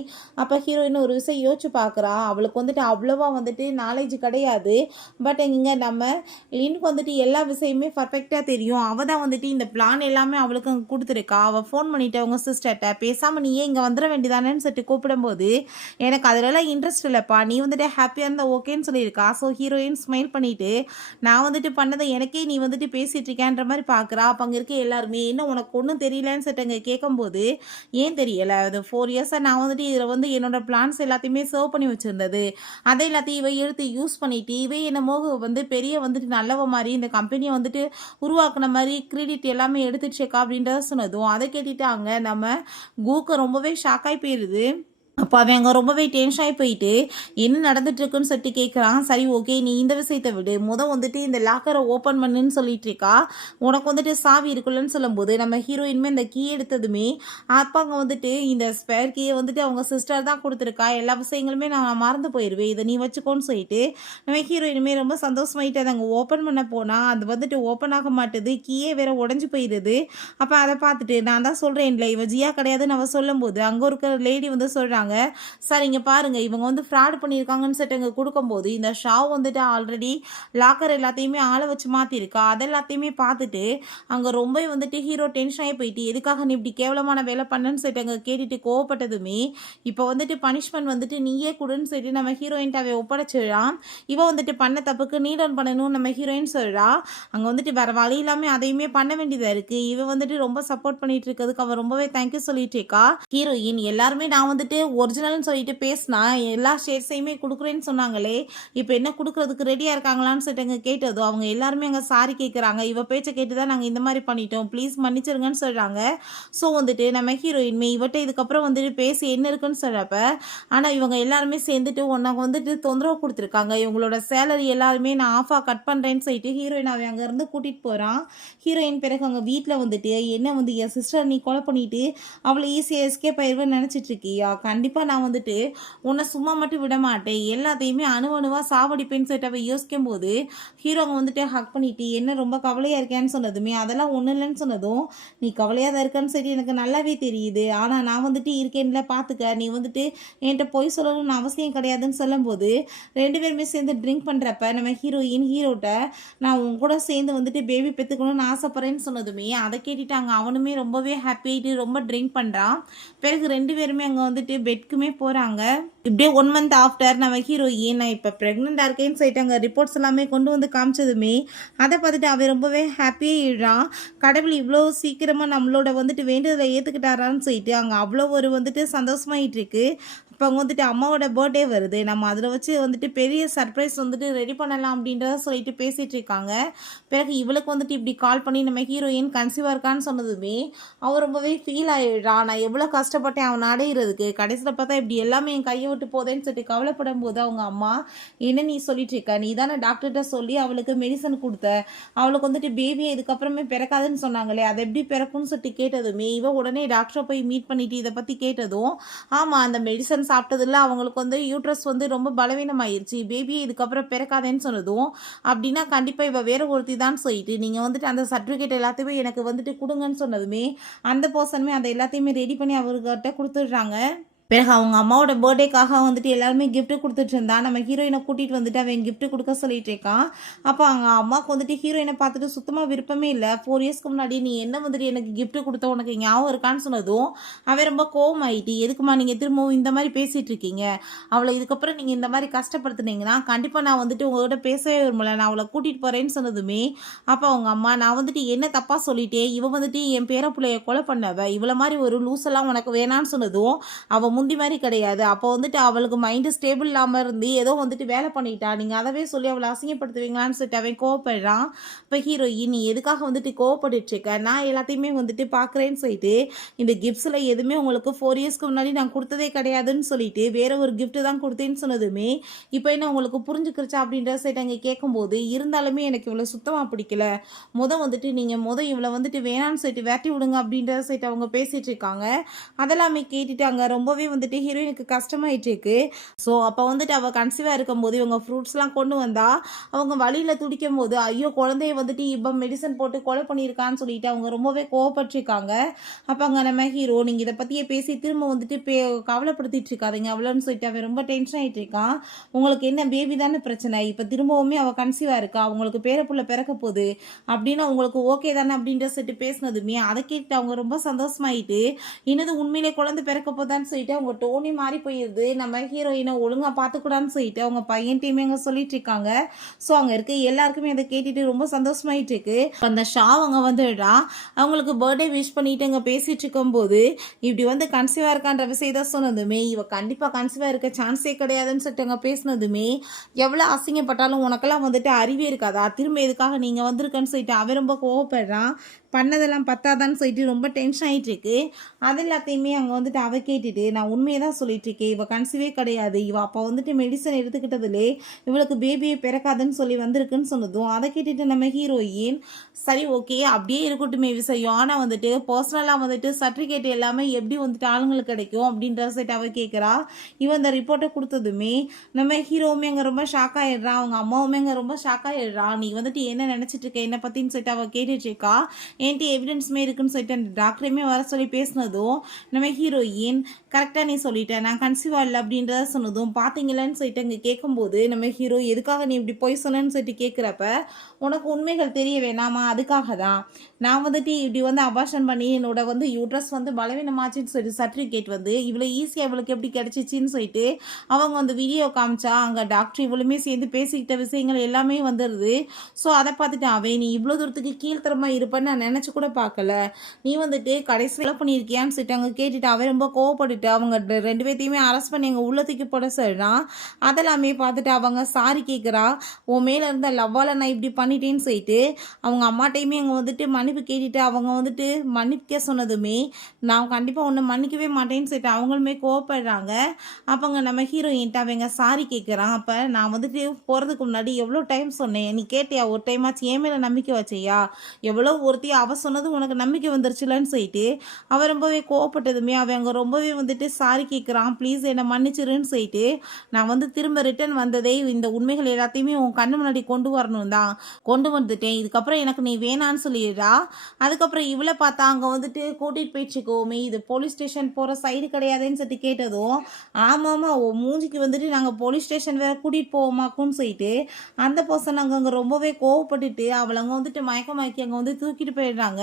அப்போ ஹீரோயின் ஒரு விஷயம் யோசிச்சு பார்க்குறா. அவளுக்கு வந்துட்டு அவ்வளோவா வந்துட்டு நாலேஜ் கிடையாது. பட் இங்கே நம்ம லினுக்கு வந்துட்டு எல்லா விஷயமே பர்ஃபெக்டாக தெரியும். அவள் தான் வந்துட்டு இந்த பிளான் எல்லாமே அவளுக்கு அங்கே கொடுத்துருக்கா. அவள் ஃபோன் பண்ணிவிட்டு அவங்க சிஸ்டர்கிட்ட பேசாமல் நீயே இங்கே வந்துட வேண்டியதானேன்னு சொல்லிட்டு கூப்பிடும்போது எனக்கு அதிலலாம் இன்ட்ரெஸ்ட் இல்லைப்பா, நீ வந்துட்டு ஹாப்பியாக இருந்தால் ஓகேன்னு சொல்லியிருக்கா. ஸோ ஹீரோயின் ஸ்மைல் பண்ணிவிட்டு நான் வந்துட்டு பண்ணதை எனக்கே நீ வந்துட்டு பேசிகிட்டு இருக்கேன்ற மாதிரி பார்க்குறா. அப்போ அங்கே இருக்க எல்லாருமே என்ன உனக்கு ஒன்றும் தெரியலன்னு சொல்லிட்டு அங்கே கேட்கும்போது ஏன் தெரியலை, அது 4 இயர்ஸாக நான் வந்துட்டு இதில் வந்து என்னோட பிளான்ஸ் எல்லாத்தையுமே சர்வ் பண்ணி வச்சுருந்தது அதை எல்லாத்தையும் இவ எடுத்து யூஸ் பண்ணிவிட்டு இவை என்னமோ வந்து பெரிய வந்துட்டு நல்லவ மாதிரி இந்த கம்பெனியை வந்துட்டு உருவாக்குன மாதிரி கிரெடிட் எல்லாமே எடுத்துச்சேக்கா அப்படின்றத சொன்னதும் அதை கேட்டுட்டாங்க நம்ம கூக்கு ரொம்பவே ஷாக்காகி போயிடுது. அப்போ அவன் அங்கே ரொம்பவே டென்ஷன் ஆகி போயிட்டு என்ன நடந்துட்டுருக்குன்னு சொல்லிட்டு கேட்குறான். சரி ஓகே நீ இந்த விஷயத்தை விடு, வந்துட்டு இந்த லாக்கரை ஓப்பன் பண்ணுன்னு சொல்லிட்டு இருக்கா. உனக்கு வந்துட்டு சாவி இருக்குல்லன்னு சொல்லும்போது நம்ம ஹீரோயின்மே இந்த கீ எடுத்ததுமே அப்போ அங்கே வந்துட்டு இந்த ஸ்பேர் கீயை வந்துட்டு அவங்க சிஸ்டர் தான் கொடுத்துருக்கா, எல்லா விஷயங்களுமே நான் மறந்து போயிடுவேன், இதை நீ வச்சுக்கோன்னு சொல்லிட்டு நம்ம ஹீரோயினுமே ரொம்ப சந்தோஷமாயிட்டு அதை அங்கே ஓப்பன் பண்ண போனால் அது வந்துட்டு ஓப்பன் ஆக மாட்டுது, கீயே வேற உடஞ்சி போயிடுது. அப்போ அதை பார்த்துட்டு நான் தான் சொல்கிறேன்ல இவ ஜியா கிடையாதுன்னு அவள் சொல்லும்போது அங்கே இருக்கிற லேடி வந்து சொல்கிறாங்க, சார் இங்கே பாருங்க இவங்க வந்து ஃப்ராட் பண்ணியிருக்காங்கன்னு சொல்லிட்டு இங்கே கொடுக்கும்போது இந்த ஷாவ் வந்துட்டு ஆல்ரெடி லாக்கர் எல்லாத்தையுமே ஆளை வச்சு மாற்றிருக்கா. அது எல்லாத்தையுமே பார்த்துட்டு அங்கே ரொம்ப வந்துட்டு ஹீரோ டென்ஷன் ஆகி போயிட்டு எதுக்காக நீ இப்படி கேவலமான வேலை பண்ணன்னு சொல்லிட்டு அங்கே கேட்டுட்டு கோவப்பட்டதுமே இப்போ வந்துட்டு பனிஷ்மெண்ட் வந்துட்டு நீயே கொடுன்னு சொல்லிட்டு நம்ம ஹீரோயின்ட்டாவே ஒப்படைச்சிடறான். இவ வந்துட்டு பண்ண தப்புக்கு நீடன் பண்ணணும்னு நம்ம ஹீரோயின் சொல்கிறா. அங்கே வந்துட்டு வேறு வழி இல்லாமல் அதையுமே பண்ண வேண்டியதாக இருக்குது. இவ வந்துட்டு ரொம்ப சப்போர்ட் பண்ணிட்டு இருக்கிறதுக்கு அவன் ரொம்பவே தேங்க்யூ சொல்லிட்டு இருக்கா. ஹீரோயின் எல்லாருமே நான் வந்துட்டு ஒரிஜினல்னு சொல்லிட்டு பேசினா எல்லா ஷேர்ஸையுமே கொடுக்குறேன்னு சொன்னாங்களே, இப்போ என்ன கொடுக்குறதுக்கு ரெடியாக இருக்காங்களான்னு சொல்லிட்டு அங்கே கேட்டதோ அவங்க எல்லாருமே அங்கே சாரி கேட்குறாங்க. இவ பேச்சை கேட்டு தான் நாங்கள் இந்த மாதிரி பண்ணிட்டோம், ப்ளீஸ் மன்னிச்சிருங்கன்னு சொல்கிறாங்க. ஸோ வந்துட்டு நம்ம ஹீரோயின்மே இவட்ட இதுக்கப்புறம் வந்துட்டு பேசி என்ன இருக்குன்னு சொல்கிறப்ப ஆனால் இவங்க எல்லாருமே சேர்ந்துட்டு உனக்கு வந்துட்டு தொந்தரவு கொடுத்துருக்காங்க, இவங்களோட சேலரி எல்லாருமே நான் ஆஃபாக கட் பண்ணுறேன்னு சொல்லிட்டு ஹீரோயின் அவன் அங்கேருந்து கூட்டிகிட்டு போகிறான். ஹீரோயின் பிறகு அவங்க வீட்டில் வந்துட்டு என்ன வந்து என் சிஸ்டர் நீ கொலை பண்ணிட்டு அவளை ஈஸியாக எஸ்கேப் ஆயிடுவேன்னு நினச்சிட்டு இருக்கியா, கண்டிப்பாக நான் வந்துட்டு உன்னை சும்மா மட்டும் விட மாட்டேன், எல்லாத்தையுமே அணுவாக சாவடிப்பேன்னு சொல்லிட்டு அவள் யோசிக்கும் போது ஹீரோங்க வந்துட்டு ஹக் பண்ணிட்டு என்ன ரொம்ப கவலையாக இருக்கேன்னு சொன்னதுமே அதெல்லாம் ஒன்றும் இல்லைன்னு சொன்னதும் நீ கவலையாக தான் இருக்கேன்னு சொல்லி எனக்கு நல்லாவே தெரியுது, ஆனால் நான் வந்துட்டு இருக்கேன்ல பார்த்துக்க, நீ வந்துட்டு என்கிட்ட பொய் சொல்லணும்னு அவசியம் கிடையாதுன்னு சொல்லும்போது 2 பேருமே சேர்ந்து ட்ரிங்க் பண்ணுறப்ப நம்ம ஹீரோட்ட நான் உன் கூட சேர்ந்து வந்துட்டு பேபி பெற்றுக்கணும்னு ஆசைப்பட்றேன்னு சொன்னதுமே அதை கேட்டுட்டாங்க. அவனுமே ரொம்பவே ஹாப்பியாகிட்டு ரொம்ப ட்ரிங்க் பண்ணுறான். பிறகு 2 பேருமே அங்கே வந்துட்டு பெட்க்குமே போகிறாங்க. இப்படியே 1 மந்த் ஆஃப்டர் நம்ம ஹீரோயின் நான் இப்போ ப்ரெக்னெண்ட்டாக இருக்கேன்னு சொல்லிட்டு அங்கே ரிப்போர்ட்ஸ் எல்லாமே கொண்டு வந்து காமிச்சதுமே அதை பார்த்துட்டு அவன் ரொம்பவே ஹாப்பியாகிடுறான். கடவுள் இவ்வளோ சீக்கிரமாக நம்மளோட வந்துட்டு வேண்டுதலை ஏற்றுக்கிட்டாரான்னு சொல்லிட்டு அங்கே அவ்வளோ ஒரு வந்துட்டு சந்தோஷமாயிட்டு இருக்கு. இப்போ அவங்க வந்துட்டு அம்மாவோட பர்த்டே வருது, நம்ம அதில் வச்சு வந்துட்டு பெரிய சர்ப்ரைஸ் வந்துட்டு ரெடி பண்ணலாம் அப்படின்றத சொல்லிட்டு பேசிகிட்டு இருக்காங்க. பிறகு இவளுக்கு வந்துட்டு இப்படி கால் பண்ணி நம்ம ஹீரோயின் கன்சீவாக இருக்கான்னு சொன்னதுமே அவன் ரொம்பவே ஃபீல் ஆகிடுறான். நான் எவ்வளோ கஷ்டப்பட்டேன் அவனை அடையிறதுக்கு, கடைசியில் பார்த்தா இப்படி எல்லாமே என் கையை விட்டு போதேன்னு சொல்லிட்டு கவலைப்படும் போது அவங்க அம்மா என்ன நீ சொல்லிட்டு இருக்க, நீ தானே டாக்டர்கிட்ட சொல்லி அவளுக்கு மெடிசன் கொடுத்த, அவளுக்கு வந்துட்டு பேபியை இதுக்கப்புறமே பிறக்காதுன்னு சொன்னாங்களே அது எப்படி பிறக்கும்னு சொல்லிட்டு கேட்டதுமே இவன் உடனே டாக்டரை போய் மீட் பண்ணிட்டு இதை பற்றி கேட்டதும் ஆமாம் அந்த மெடிசன் சாப்பிட்டதில்ல அவங்களுக்கு வந்து யூட்ரஸ் வந்து ரொம்ப பலவீனமாயிருச்சு, பேபியை இதுக்கப்புறம் பிறக்காதேன்னு சொன்னதும் அப்படின்னா கண்டிப்பாக இவ வேற ஒருத்தி தான் சொல்லிட்டு நீங்கள் வந்துட்டு அந்த சர்டிஃபிகேட் எல்லாத்தையுமே எனக்கு வந்துட்டு கொடுங்கன்னு சொன்னதுமே அந்த பர்சனுமே அதை எல்லாத்தையுமே ரெடி பண்ணி அவர்கிட்ட கொடுத்துட்றாங்க. பிறகு அவங்க அம்மாவோட பர்த்டேக்காக வந்துட்டு எல்லாருமே கிஃப்ட்டு கொடுத்துட்டு இருந்தா. நம்ம ஹீரோயினை கூட்டிகிட்டு வந்துட்டு அவன் கிஃப்ட்டு கொடுக்க சொல்லிட்டு இருக்கான். அப்போ அவங்க அம்மாவுக்கு வந்துட்டு ஹீரோயினை பார்த்துட்டு சுத்தமாக விருப்பமே இல்லை. 4 இயர்ஸ்க்கு முன்னாடி நீ என்ன வந்துட்டு எனக்கு கிஃப்ட்டு கொடுத்த உனக்கு ஞாபகம் இருக்கான்னு சொன்னதும் அவன் ரொம்ப கோவம் ஆகிட்டு எதுக்குமா நீங்கள் திரும்பவும் இந்த மாதிரி பேசிகிட்டு இருக்கீங்க, அவளை இதுக்கப்புறம் நீங்கள் இந்த மாதிரி கஷ்டப்படுத்துனீங்கன்னா கண்டிப்பாக நான் வந்துட்டு உங்கள்கிட்ட பேசவே விரும்பல, நான் அவளை கூட்டிகிட்டு போகிறேன்னு சொன்னதுமே அப்போ அவங்க அம்மா நான் வந்துட்டு என்ன தப்பாக சொல்லிட்டேன், இவன் வந்துட்டு என் பேர பிள்ளைய கொலை பண்ணவ, இவ்வளோ மாதிரி ஒரு லூஸெல்லாம் உனக்கு வேணான்னு சொன்னதும் அவள் முந்தி மாதிரி கிடையாது, அப்போ வந்துட்டு அவளுக்கு மைண்டு ஸ்டேபிள் இல்லாமல் இருந்து ஏதோ வந்துட்டு வேலை பண்ணிட்டா, நீங்கள் அதவே சொல்லி அவளை அசிங்கப்படுத்துவீங்களான்னு சொல்லிட்டு அவன் கோவப்படுறான். இப்போ ஹீரோயின் நீ எதுக்காக வந்துட்டு கோவப்பட்டுட்டு இருக்க, நான் எல்லாத்தையுமே வந்துட்டு பார்க்குறேன்னு சொல்லிட்டு இந்த கிஃப்ட்ஸில் எதுவுமே உங்களுக்கு 4 இயர்ஸ்க்கு முன்னாடி நான் கொடுத்ததே கிடையாதுன்னு சொல்லிட்டு வேற ஒரு கிஃப்ட்டு தான் கொடுத்தேன்னு சொன்னதுமே இப்போ என்ன உங்களுக்கு புரிஞ்சுக்கிருச்சா அப்படின்ற சைட் அங்கே கேட்கும்போது இருந்தாலுமே எனக்கு இவ்வளோ சுத்தமாக பிடிக்கல, வந்துட்டு நீங்கள் இவ்வளோ வந்துட்டு வேணான்னு சொல்லிட்டு வேட்டி விடுங்க அப்படின்ற சைட் அவங்க பேசிகிட்டு இருக்காங்க. அதெல்லாமே கேட்டுட்டு அங்கே ரொம்பவே வந்துட்டு ஹீரோயினுக்கு கஷ்டமாயிட்டு இருக்கு. ஸோ அப்போ வந்துட்டு அவள் கன்சீவாக இருக்கும்போது இவங்க ஃப்ரூட்ஸ்லாம் கொண்டு வந்தா அவங்க வழியில் துடிக்கும் போது ஐயோ குழந்தைய வந்துட்டு இப்போ மெடிசன் போட்டு கொலை பண்ணியிருக்கான்னு சொல்லிட்டு அவங்க ரொம்பவே கோவப்பட்டிருக்காங்க. அப்போ அங்கே நம்ம ஹீரோ நீங்கள் இதை பற்றியே பேசி திரும்ப வந்துட்டு கவலைப்படுத்திட்டு இருக்காதீங்க அவ்வளோன்னு சொல்லிட்டு அவன் ரொம்ப டென்ஷன் ஆகிட்டு இருக்கான். உங்களுக்கு என்ன பேபி தானே பிரச்சனை, இப்போ திரும்பவுமே அவள் கன்சீவாக இருக்கா, அவங்களுக்கு பேரப்புள்ள பிறக்க போகுது அப்படின்னா உங்களுக்கு ஓகே தானே அப்படின்ற சொல்லிட்டு பேசினதுமே அதை கேட்டு அவங்க ரொம்ப சந்தோஷமாயிட்டு என்னது உண்மையிலே குழந்தை பிறக்க போதான்னு சொல்லிட்டு அவங்க டோனி மாறி போயிடுது. நம்ம ஹீரோயினை ஒழுங்காக பார்த்துக்கூடான்னு சொல்லிட்டு அவங்க பையன்ட்டையுமே அங்கே சொல்லிட்டு இருக்காங்க. ஸோ அங்கே இருக்க எல்லாருக்குமே அதை கேட்டுட்டு ரொம்ப சந்தோஷமாயிட்டு இருக்கு. அந்த ஷா அவங்க வந்துடா அவங்களுக்கு பர்த்டே விஷ் பண்ணிட்டு அங்கே பேசிட்டு இருக்கும்போது இப்படி வந்து கன்சீவாக இருக்கான்ற விஷயத்த சொன்னதுமே இவ கண்டிப்பாக கன்சீவாக இருக்க சான்ஸே கிடையாதுன்னு சொல்லிட்டு அங்கே பேசினதுமே எவ்வளோ அசிங்கப்பட்டாலும் உனக்கெல்லாம் வந்துட்டு அறிவே இருக்காதா, திரும்ப எதுக்காக நீங்கள் வந்திருக்கேன்னு சொல்லிட்டு அவன் ரொம்ப கோவப்படுறான். பண்ணதெல்லாம் பத்தாதான்னு சொல்லிட்டு ரொம்ப டென்ஷன் ஆகிட்டு இருக்கு. அது எல்லாத்தையுமே அங்கே வந்துட்டு அவ கேட்டுட்டு நான் உண்மையை தான் சொல்லிட்டு இருக்கேன், இவள் கன்சீவே கிடையாது, இவள் அப்போ வந்துட்டு மெடிசன் எடுத்துக்கிட்டதுலே இவளுக்கு பேபியை பிறக்காதுன்னு சொல்லி வந்திருக்குன்னு சொன்னதும் அதை கேட்டுட்டு நம்ம ஹீரோயின் சரி ஓகே அப்படியே இருக்கட்டுமே விஷயம், ஆனால் வந்துட்டு பர்சனலாக வந்துட்டு சர்டிஃபிகேட் எல்லாமே எப்படி வந்துட்டு ஆளுங்களுக்கு கிடைக்கும் அப்படின்ற சைட் அவள் கேட்குறா. இவன் அந்த ரிப்போர்ட்டை கொடுத்ததுமே நம்ம ஹீரோவுமே அங்கே ரொம்ப ஷாக் ஆகிடுறான், அவங்க அம்மாவுமே அங்கே ரொம்ப ஷாக் ஆகிடுறான். நீ வந்துட்டு என்ன நினச்சிட்டு இருக்க என்ன பற்றின்னு சொல்லிட்டு அவள் கேட்டுட்டு இருக்கா. என்கிட்ட எவிடன்ஸுமே இருக்குன்னு சொல்லிட்டு அந்த டாக்டரையுமே வர சொல்லி பேசினதும் நம்ம ஹீரோயின் கரெக்டாக நீ சொல்லிட்டேன் நான் கன்சீவாக இல்லை அப்படின்றத சொன்னதும் பார்த்தீங்களான்னு சொல்லிட்டு அங்கே கேட்கும்போது நம்ம ஹீரோ எதுக்காக நீ இப்படி போய் சொன்னேன்னு சொல்லிட்டு கேட்குறப்ப உனக்கு உண்மைகள் தெரிய வேணாமா, அதுக்காக தான் நான் வந்துட்டு இப்படி வந்து அபார்ஷன் பண்ணி என்னோட வந்து யூட்ரஸ் வந்து பலவீனமாச்சின்னு சொல்லிட்டு சர்டிஃபிகேட் வந்து இவ்வளோ ஈஸியாக இவளுக்கு எப்படி கிடச்சிச்சின்னு சொல்லிட்டு அவங்க வந்து வீடியோ காமிச்சா அங்கே டாக்டர் இவ்வளவுமே சேர்ந்து பேசிக்கிட்ட விஷயங்கள் எல்லாமே வந்துடுது. ஸோ அதை பார்த்துட்டு அவன் நீ இவ்வளோ தூரத்துக்கு கீழ்த்தரமாக இருப்பேன்னு நான் நினச்சி கூட பார்க்கல, நீ வந்துட்டு கடைசியில் பண்ணியிருக்கியான்னு சொல்லிட்டு அவங்க கேட்டுட்டு அவன் ரொம்ப கோவப்பட்டுட்டு அவங்க ரெண்டு பேர்த்தையுமே அரெஸ்ட் பண்ணி எங்கள் உள்ளத்துக்கு போட சொல்கிறான். அதெல்லாமே பார்த்துட்டு அவங்க சாரி கேட்குறா, உன் மேலே இருந்த லவ்வால் நான் இப்படி பண்ணிட்டேன்னு சொல்லிட்டு அவங்க அம்மாட்டையுமே அங்கே வந்துட்டு மன்னிப்பு கேட்டுட்டு அவங்க வந்துட்டு மன்னிக்க சொன்னதுமே நான் கண்டிப்பாக ஒன்று மன்னிக்கவே மாட்டேன்னு சொல்லிட்டு அவங்களுமே கோவப்படுறாங்க. அப்போங்க நம்ம ஹீரோயின்ட்டு அவங்க சாரி கேட்குறான். அப்போ நான் வந்துட்டு போகிறதுக்கு முன்னாடி எவ்வளோ டைம் சொன்னேன், நீ கேட்டியா ஒரு டைம் ஆச்சு என் மேலே நம்பிக்கை வச்சியா, எவ்வளோ ஒருத்தி அவ சொன்னது உனக்கு நம்பிக்கை வந்துருச்சுலன்னு சொல்லிட்டு அவன் ரொம்பவே கோவப்பட்டதுமே அவங்க ரொம்பவே வந்துட்டு சாரி கேட்குறான், ப்ளீஸ் என்னை மன்னிச்சிருன்னு சொல்லிட்டு நான் வந்து திரும்ப ரிட்டர்ன் வந்ததே இந்த உண்மைகள் எல்லாத்தையுமே உன் கண்ணு முன்னாடி கொண்டு வரணும் தான் கொண்டு வந்துட்டேன், இதுக்கப்புறம் எனக்கு நீ வேணான்னு சொல்லிடுறா. அதுக்கப்புறம் இவளை பார்த்தா அங்கே வந்துட்டு கூட்டிகிட்டு போயிடுச்சுக்கோமே இது போலீஸ் ஸ்டேஷன் போகிற சைடு கிடையாதுன்னு சொல்லிட்டு கேட்டதும் ஆமாம்மா ஓ மூஞ்சிக்கு வந்துட்டு நாங்கள் போலீஸ் ஸ்டேஷன் வேறு கூட்டிகிட்டு போவோமாக்குன்னு சொல்லிட்டு அந்த பர்சன் அங்கே ரொம்பவே கோவப்பட்டுட்டு அவளை அங்கே வந்துட்டு மயக்கி அங்கே வந்து தூக்கிட்டு போயிடுறாங்க.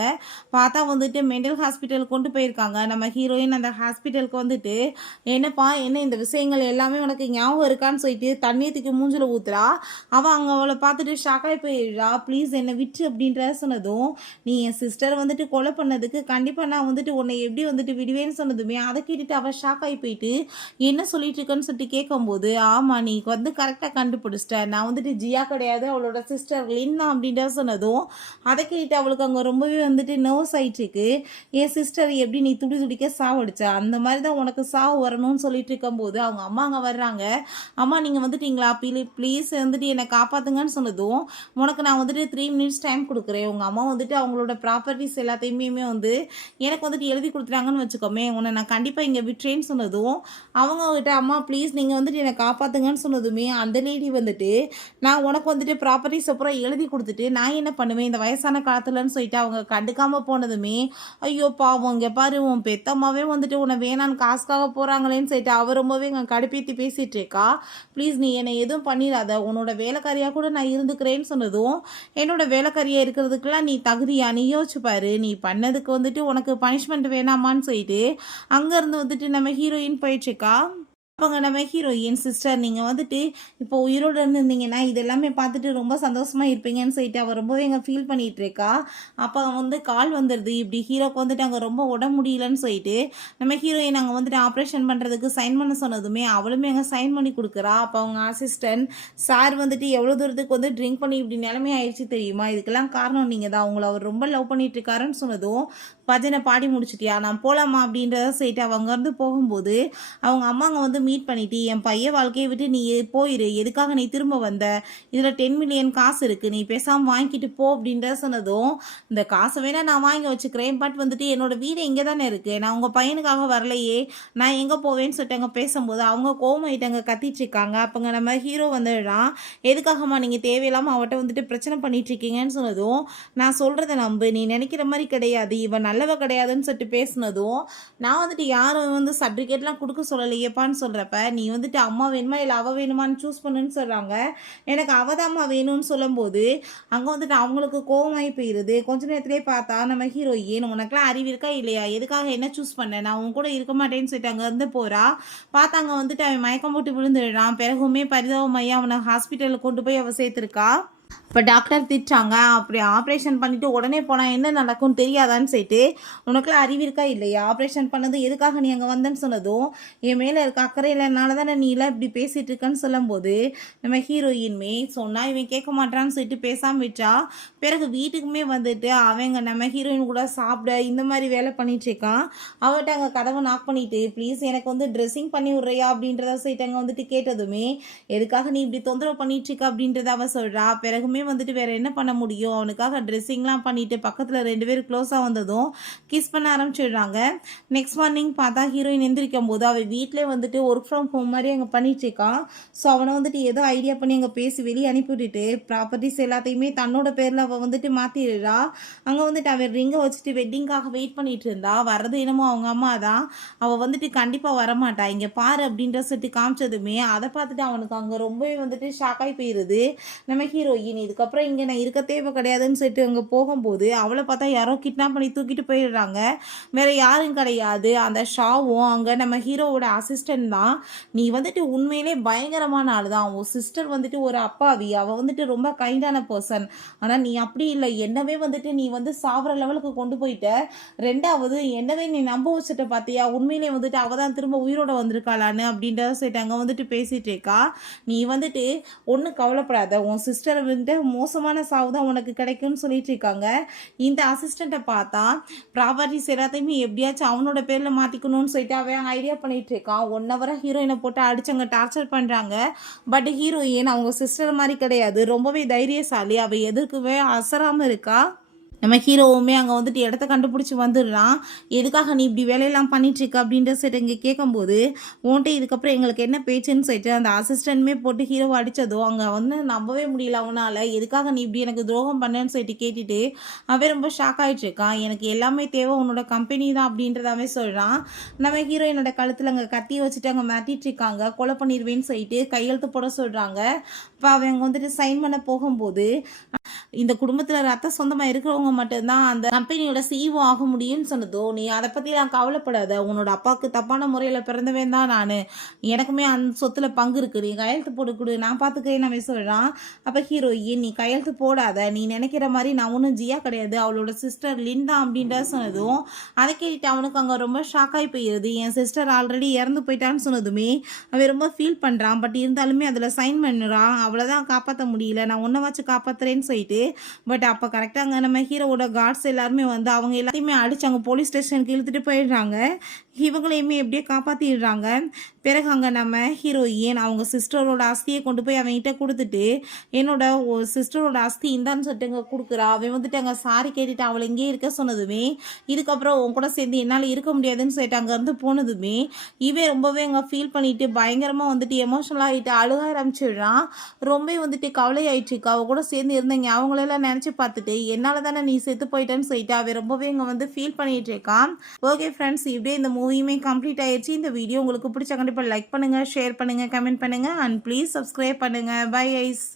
பார்த்தா வந்துட்டு மெண்டல் ஹாஸ்பிட்டல் கொண்டு போயிருக்காங்க. நம்ம ஹீரோயின் அந்த ஹாஸ்பிட்டலுக்கு வந்துட்டு என்னப்பா என்ன இந்த விஷயங்கள் எல்லாமே உனக்கு ஞாபகம் இருக்கான்னு சொல்லிட்டு தண்ணீத்துக்கு மூஞ்சில் ஊத்துறா. அவள் அங்கே அவளை பார்த்துட்டு ஷாக்காகி போயிடுறா, ப்ளீஸ் என்னை விட்டு அப்படின்ற சொன்னதும் நீ என் சிஸ்டர் வந்துட்டு கொலை பண்ணதுக்கு கண்டிப்பாக நான் வந்துட்டு உன்னை எப்படி வந்துட்டு விடுவேன்னு சொன்னதுமே அதை கேட்டுட்டு அவள் ஷாக்காகி போயிட்டு என்ன சொல்லிட்டு இருக்கேன்னு சொல்லிட்டு கேட்கும்போது ஆமாம் நீ வந்து கரெக்டாக கண்டுபிடிச்சிட்ட, நான் வந்துட்டு ஜியா கிடையாது அவளோட சிஸ்டர் லின்னா அப்படின்ற சொன்னதும் அதை கேட்டு அவளுக்கு அங்கே ரொம்பவே வந்துட்டு நர்வஸ் ஆகிட்டு இருக்கு. என் சிஸ்டர் எப்படி நீ துடி துடிக்க சாவடிச்சா அந்த மாதிரி தான் உனக்கு சாவு வரணும்னு சொல்லிட்டு இருக்கும்போது அவங்க அம்மா அங்கே வர்றாங்க. அம்மா நீங்கள் வந்துட்டீங்களா ப்ளீஸ் வந்துட்டு என்னை காப்பாற்றுங்கன்னு சொன்னதும் உனக்கு நான் வந்துட்டு 3 மினிட்ஸ் டைம் கொடுக்குறேன், உங்கள் அம்மா வந்துட்டு அவங்களோட ப்ராப்பர்ட்டிஸ் எல்லாத்தையுமே வந்து எனக்கு வந்துட்டு எழுதி கொடுத்துட்டாங்கன்னு வச்சுக்கோமே உன்னை நான் கண்டிப்பாக இங்கே விட்டுறேன்னு சொன்னதும் அவங்க கிட்ட அம்மா ப்ளீஸ் நீங்கள் வந்துட்டு என்னை காப்பாற்றுங்கன்னு சொன்னதுமே அந்த லேடி வந்துட்டு நான் உனக்கு வந்துட்டு ப்ராப்பர்ட்டிஸ் அப்புறம் எழுதி கொடுத்துட்டு நான் என்ன பண்ணுவேன் இந்த வயசான காலத்துலன்னு சொல்லிட்டு அவங்க கண்டுக்காமல் போனதுமே ஐயோ பாவம் இங்கே பாரு உன் பெத்தம்மாவே வந்துட்டு உன்னை வேணான்னு காசுக்காக போகிறாங்களேன்னு சொல்லிட்டு அவர் ரொம்பவே இங்கே கடுப்பேற்றி பேசிகிட்டு இருக்கா. ப்ளீஸ் நீ என்னை எதுவும் பண்ணிடாத, உன்னோட வேலைக்காரியாக கூட நான் இருந்துக்கிறேன்னு சொன்னதும் என்னோட வேலைக்காரியாக இருக்கிறதுக்கெல்லாம் நீ தகுதியா, நீ யோசிச்சு பாரு, நீ பண்ணதுக்கு வந்துட்டு உனக்கு பனிஷ்மெண்ட் வேணாமான்னு சொல்லிட்டு அங்கேருந்து வந்துட்டு நம்ம ஹீரோயின் போயிட்டுருக்கா. அப்போங்க நம்ம ஹீரோயின் சிஸ்டர் நீங்கள் வந்துட்டு இப்போ உயிரோடு இருந்திருந்தீங்கன்னா இது எல்லாமே பார்த்துட்டு ரொம்ப சந்தோஷமாக இருப்பீங்கன்னு சொல்லிட்டு அவள் ரொம்பவே அங்கே ஃபீல் பண்ணிகிட்டு இருக்கா. அப்போ வந்து கால் வந்துடுது இப்படி ஹீரோக்கு வந்துட்டு அங்கே ரொம்ப உடம்பு முடியலன்னு சொல்லிட்டு நம்ம ஹீரோயின் அங்கே வந்துட்டு ஆப்ரேஷன் பண்ணுறதுக்கு சைன் பண்ண சொன்னதுமே அவளுமே அங்கே சைன் பண்ணி கொடுக்குறா. அப்போ அவங்க அசிஸ்டன்ட் சார் வந்துட்டு எவ்வளோ தூரத்துக்கு வந்து ட்ரிங்க் பண்ணி இப்படி நிலைமை ஆயிடுச்சு தெரியுமா, இதுக்கெல்லாம் காரணம் நீங்கள் தான், உங்களை அவர் ரொம்ப லவ் பண்ணிட்டு இருக்காருன்னு சொன்னதும் பஜனை பாடி முடிச்சிட்டியா, நான் போகலாமா அப்படின்றத சொல்லிட்டு அவங்க அங்கேருந்து போகும்போது அவங்க அம்மாங்க வந்து மீட் பண்ணிட்டு, என் பையன் வாழ்க்கையை விட்டு நீ போயிரு, எதுக்காக நீ திரும்ப வந்த, இதில் 10 மில்லியன் காசு இருக்குது, நீ பேசாமல் வாங்கிட்டு போ அப்படின்ற சொன்னதும், இந்த காசை வேணா நான் வாங்கி வச்சுக்கிறேன், பட் வந்துட்டு என்னோட வீடு இங்கே தானே இருக்குது, நான் உங்கள் பையனுக்காக வரலையே, நான் எங்கே போவேன்னு சொல்லிட்டு அங்கே பேசும்போது அவங்க கோவமாயிட்டாங்க, கத்திட்டு இருக்காங்க. அப்போங்க நம்ம ஹீரோ வந்துடுறான், எதுக்காகம்மா நீங்கள் தேவையில்லாமல் அவட்ட வந்துட்டு பிரச்சனை பண்ணிட்டு இருக்கீங்கன்னு சொன்னதும், நான் சொல்கிறத நம்பு, நீ நினைக்கிற மாதிரி கிடையாது, இவன் நல்லவ கிடையாதுன்னு சொல்லிட்டு பேசினதும், நான் வந்துட்டு யாரும் வந்து சர்டிஃபிகேட்லாம் கொடுக்க சொல்லலையேப்பான்னு சொல்கிறப்ப, நீ வந்துட்டு அம்மா வேணுமா இல்லை அவள் வேணுமான்னு சூஸ் பண்ணுன்னு சொல்கிறாங்க. எனக்கு அவதாம்மா வேணும்னு சொல்லும்போது அங்கே வந்துட்டு அவங்களுக்கு கோவமாகி போயிடுது. கொஞ்ச நேரத்திலே பார்த்தா நம்ம ஹீரோயின், உனக்குலாம் அறிவு இருக்கா இல்லையா, எதுக்காக என்ன சூஸ் பண்ண, நான் உன் கூட இருக்க மாட்டேன்னு சொல்லிட்டு அங்கேருந்து போகிறா. பார்த்தாங்க வந்துட்டு அவன் மயக்கம் போட்டு விழுந்துடுறான். பிறகுமே பரிதாபமையா அவனை ஹாஸ்பிட்டலுக்கு கொண்டு போய் அவள் சேர்த்துருக்கா. இப்போ டாக்டர் திட்டாங்க, அப்படி ஆப்ரேஷன் பண்ணிவிட்டு உடனே போனால் என்ன நடக்கும்னு தெரியாதான்னு சொல்லிட்டு, உனக்குலாம் அறிவு இருக்கா இல்லையா, ஆப்ரேஷன் பண்ணது எதுக்காக நீ அங்கே வந்தேன்னு சொன்னதும், என் மேலே இருக்க அக்கறை இல்லைனால தானே நீ எல்லாம் இப்படி பேசிகிட்டு இருக்கன்னு சொல்லும்போது நம்ம ஹீரோயின்மே சொன்னால் இவன் கேட்க மாட்டான்னு சொல்லிட்டு பேசாமல் விட்டா. பிறகு வீட்டுக்குமே வந்துட்டு அவங்க நம்ம ஹீரோயின் கூட சாப்பிட இந்த மாதிரி வேலை பண்ணிட்டுருக்கான். அவர்கிட்ட அங்கே கதவை நாக் பண்ணிவிட்டு, ப்ளீஸ் எனக்கு வந்து ட்ரெஸ்ஸிங் பண்ணி விட்றியா அப்படின்றத சொல்லிட்டு அங்கே வந்துட்டு கேட்டதுமே, எதுக்காக நீ இப்படி தொந்தரவு பண்ணிட்டுருக்க அப்படின்றத அவள் சொல்கிறா. பிறகுமே வந்துட்டு வேற என்ன பண்ண முடியும், அவனுக்காக ட்ரெஸ்ஸிங்லாம் பண்ணிட்டு பக்கத்தில் 2 பேரும் க்ளோஸாக வந்ததும் கிஸ் பண்ண ஆரம்பிச்சிடுறாங்க. நெக்ஸ்ட் மார்னிங் பார்த்தா ஹீரோயின் எந்திரிக்கும் போது அவள் வீட்டிலே வந்துட்டு ஒர்க் ஃப்ரம் ஹோம் மாதிரி அங்கே பண்ணிட்டு இருக்கான். ஸோ அவனை வந்துட்டு ஏதோ ஐடியா பண்ணி அங்கே பேசி வெளியே அனுப்பி விட்டுட்டு ப்ராப்பர்ட்டிஸ் எல்லாத்தையுமே தன்னோட பேரில் அவள் வந்துட்டு மாற்றிடுறா. அங்கே வந்துட்டு அவன் ரிங்கை வச்சுட்டு வெட்டிங்காக வெயிட் பண்ணிட்டு இருந்தா. வர்றது என்னமோ அவங்க அம்மா தான். அவள் வந்துட்டு கண்டிப்பாக வரமாட்டா, இங்கே பாரு அப்படின்ற சொல்லிட்டு காமிச்சதுமே அதை பார்த்துட்டு அவனுக்கு அங்கே ரொம்பவே வந்துட்டு ஷாக்காகி போயிடுது. நம்ம ஹீரோயின் இதுக்கப்புறம் இங்கே நான் இருக்க தேவை கிடையாதுன்னு சொல்லிட்டு அங்கே போகும்போது அவளை பார்த்தா யாரோ கிட்னாப் பண்ணி தூக்கிட்டு போயிடுறாங்க. வேற யாரும் கிடையாது, அந்த ஷாவும் அங்கே நம்ம ஹீரோவோட அசிஸ்டன்ட் தான். நீ வந்துட்டு உண்மையிலே பயங்கரமான ஆள் தான், உன் சிஸ்டர் வந்துட்டு ஒரு அப்பாவி, அவள் வந்துட்டு ரொம்ப கைண்டான பர்சன், ஆனால் நீ அப்படி இல்லை, என்னவே வந்துட்டு நீ வந்து சாவர லெவலுக்கு கொண்டு போயிட்ட. ரெண்டாவது என்னவே நீ நம்ப வச்சுட்ட பார்த்தியா, உண்மையிலே வந்துட்டு அவள் தான் திரும்ப உயிரோட வந்திருக்காளான்னு அப்படின்றத சொல்லிட்டு அங்கே வந்துட்டு பேசிகிட்டு இருக்கா. நீ வந்துட்டு ஒன்றும் கவலைப்படாத, உன் சிஸ்டரை வந்துட்டு மோசமான சாவு தான் உனக்கு கிடைக்கும்னு சொல்லிட்டு இருக்காங்க. இந்த அசிஸ்டண்ட்டை பார்த்தா ப்ராப்பர்ட்டிஸ் எல்லாத்தையுமே எப்படியாச்சும் அவனோட பேரில் மாற்றிக்கணும்னு சொல்லிட்டு அவன் ஐடியா பண்ணிட்டு இருக்கான். 1 ஹவராக ஹீரோயினை போட்டு அடிச்சவங்க டார்ச்சர் பண்ணுறாங்க. பட் ஹீரோயின் அவங்க சிஸ்டர் மாதிரி கிடையாது, ரொம்பவே தைரியசாலி, அவள் எதுக்குமே அசராமல் இருக்கா. நம்ம ஹீரோவுமே அங்கே வந்துட்டு இடத்த கண்டுபிடிச்சி வந்துடுறான். எதுக்காக நீ இப்படி வேலையெல்லாம் பண்ணிட்டுருக்க அப்படின்ற சொல்லிட்டு இங்கே கேட்கும்போது, உன்ட்டு இதுக்கப்புறம் எங்களுக்கு என்ன பேச்சுன்னு சொல்லிட்டு அந்த அசிஸ்டன்ட்மே போட்டு ஹீரோவை அடித்ததோ அங்கே வந்து நம்பவே முடியல அவனால். எதுக்காக நீ இப்படி எனக்கு துரோகம் பண்ணேன்னு சொல்லிட்டு கேட்டுட்டு அவன் ரொம்ப ஷாக் ஆகிட்டுருக்கான். எனக்கு எல்லாமே தேவை உன்னோட கம்பெனி தான் அப்படின்றதாவே சொல்கிறான். நம்ம ஹீரோயினோட கழுத்தில் அங்கே கத்தி வச்சுட்டு அங்கே மாட்டிட்டு இருக்காங்க. கொலை பண்ணிடுவேன்னு சொல்லிட்டு கையெழுத்து போட சொல்கிறாங்க. இப்போ அவங்க வந்துட்டு சைன் பண்ண போகும்போது, இந்த குடும்பத்தில் ரத்த சொந்தமாக இருக்கிறவங்க மட்டும்தான் அந்த கம்பெனியோட சிஇஓ ஆக முடியும்னு சொன்னதோ, நீ அதை பற்றி நான் கவலைப்படாத, உன்னோட அப்பாவுக்கு தப்பான முறையில் பிறந்தவன் தான் நான், எனக்குமே அந்த சொத்தில் பங்கு இருக்குது, நீ கையெழுத்து போட்டு கொடு, நான் பார்த்துக்கிறேன் நம்ம சொல்கிறான். அப்போ ஹீரோயின், நீ கையெழுத்து போடாத, நீ நினைக்கிற மாதிரி நான் ஒன்றும் ஜியா கிடையாது, அவளோட சிஸ்டர் லிண்டா அப்படின்ற சொன்னதும் அதை கேட்டுட்டு அவனுக்கு அங்கே ரொம்ப ஷாக்காகி போயிடுது. என் சிஸ்டர் ஆல்ரெடி இறந்து போயிட்டான்னு சொன்னதுமே அவன் ரொம்ப ஃபீல் பண்ணுறான். பட் இருந்தாலுமே அதில் சைன் பண்ணுறான். அவ்வளோதான், காப்பாற்ற முடியல, நான் ஒன்றை வச்சு காப்பாற்றுறேன்னு சொல்லிட்டு. பட் அப்போ கரெக்டாக அங்கே நம்ம ஹீரோவோட கார்ட்ஸ் எல்லாருமே வந்து அவங்க எல்லாத்தையுமே அடிச்சு அங்கே போலீஸ் ஸ்டேஷனுக்கு இழுத்துட்டு போயிடுறாங்க. இவங்களையுமே எப்படியே காப்பாற்றிடுறாங்க. பிறகு அங்கே நம்ம ஹீரோயின் அவங்க சிஸ்டரோட அஸ்தியை கொண்டு போய் அவன்கிட்ட கொடுத்துட்டு, என்னோட சிஸ்டரோட அஸ்தி இந்தான்னு சொல்லிட்டு அங்கே கொடுக்குறா. அவன் வந்துட்டு அங்கே சாரி கேட்டுட்டு அவளை இங்கேயே இருக்க சொன்னதுமே, இதுக்கப்புறம் உன் கூட சேர்ந்து என்னால் இருக்க முடியாதுன்னு சொல்லிட்டு அங்கேருந்து போனதுமே இவன் ரொம்பவே அங்கே ஃபீல் பண்ணிட்டு பயங்கரமாக வந்துட்டு எமோஷனல் ஆகிட்டு அழுக ஆரம்பிச்சிடுறான். ரொம்ப வந்துட்டு கவலை ஆயிடுச்சுக்கா, அவ கூட சேர்ந்து இருந்தீங்க அவங்களெல்லாம் நினச்சி பார்த்துட்டு என்னால் தானே நீ செத்து போயிட்டேன்னு சொல்லிட்டு அவன் ரொம்பவே இங்கே வந்து ஃபீல் பண்ணிட்டு இருக்கான். ஓகே ஃப்ரெண்ட்ஸ், இப்படியே இந்த மூவியுமே கம்ப்ளீட் ஆயிடுச்சு. இந்த வீடியோ உங்களுக்கு பிடிச்ச கண்டிப்பாக லைக் பண்ணுங்கள், ஷேர் பண்ணுங்கள், கமெண்ட் பண்ணுங்கள் அண்ட் ப்ளீஸ் சப்ஸ்கிரைப் பண்ணுங்கள். Bye ice.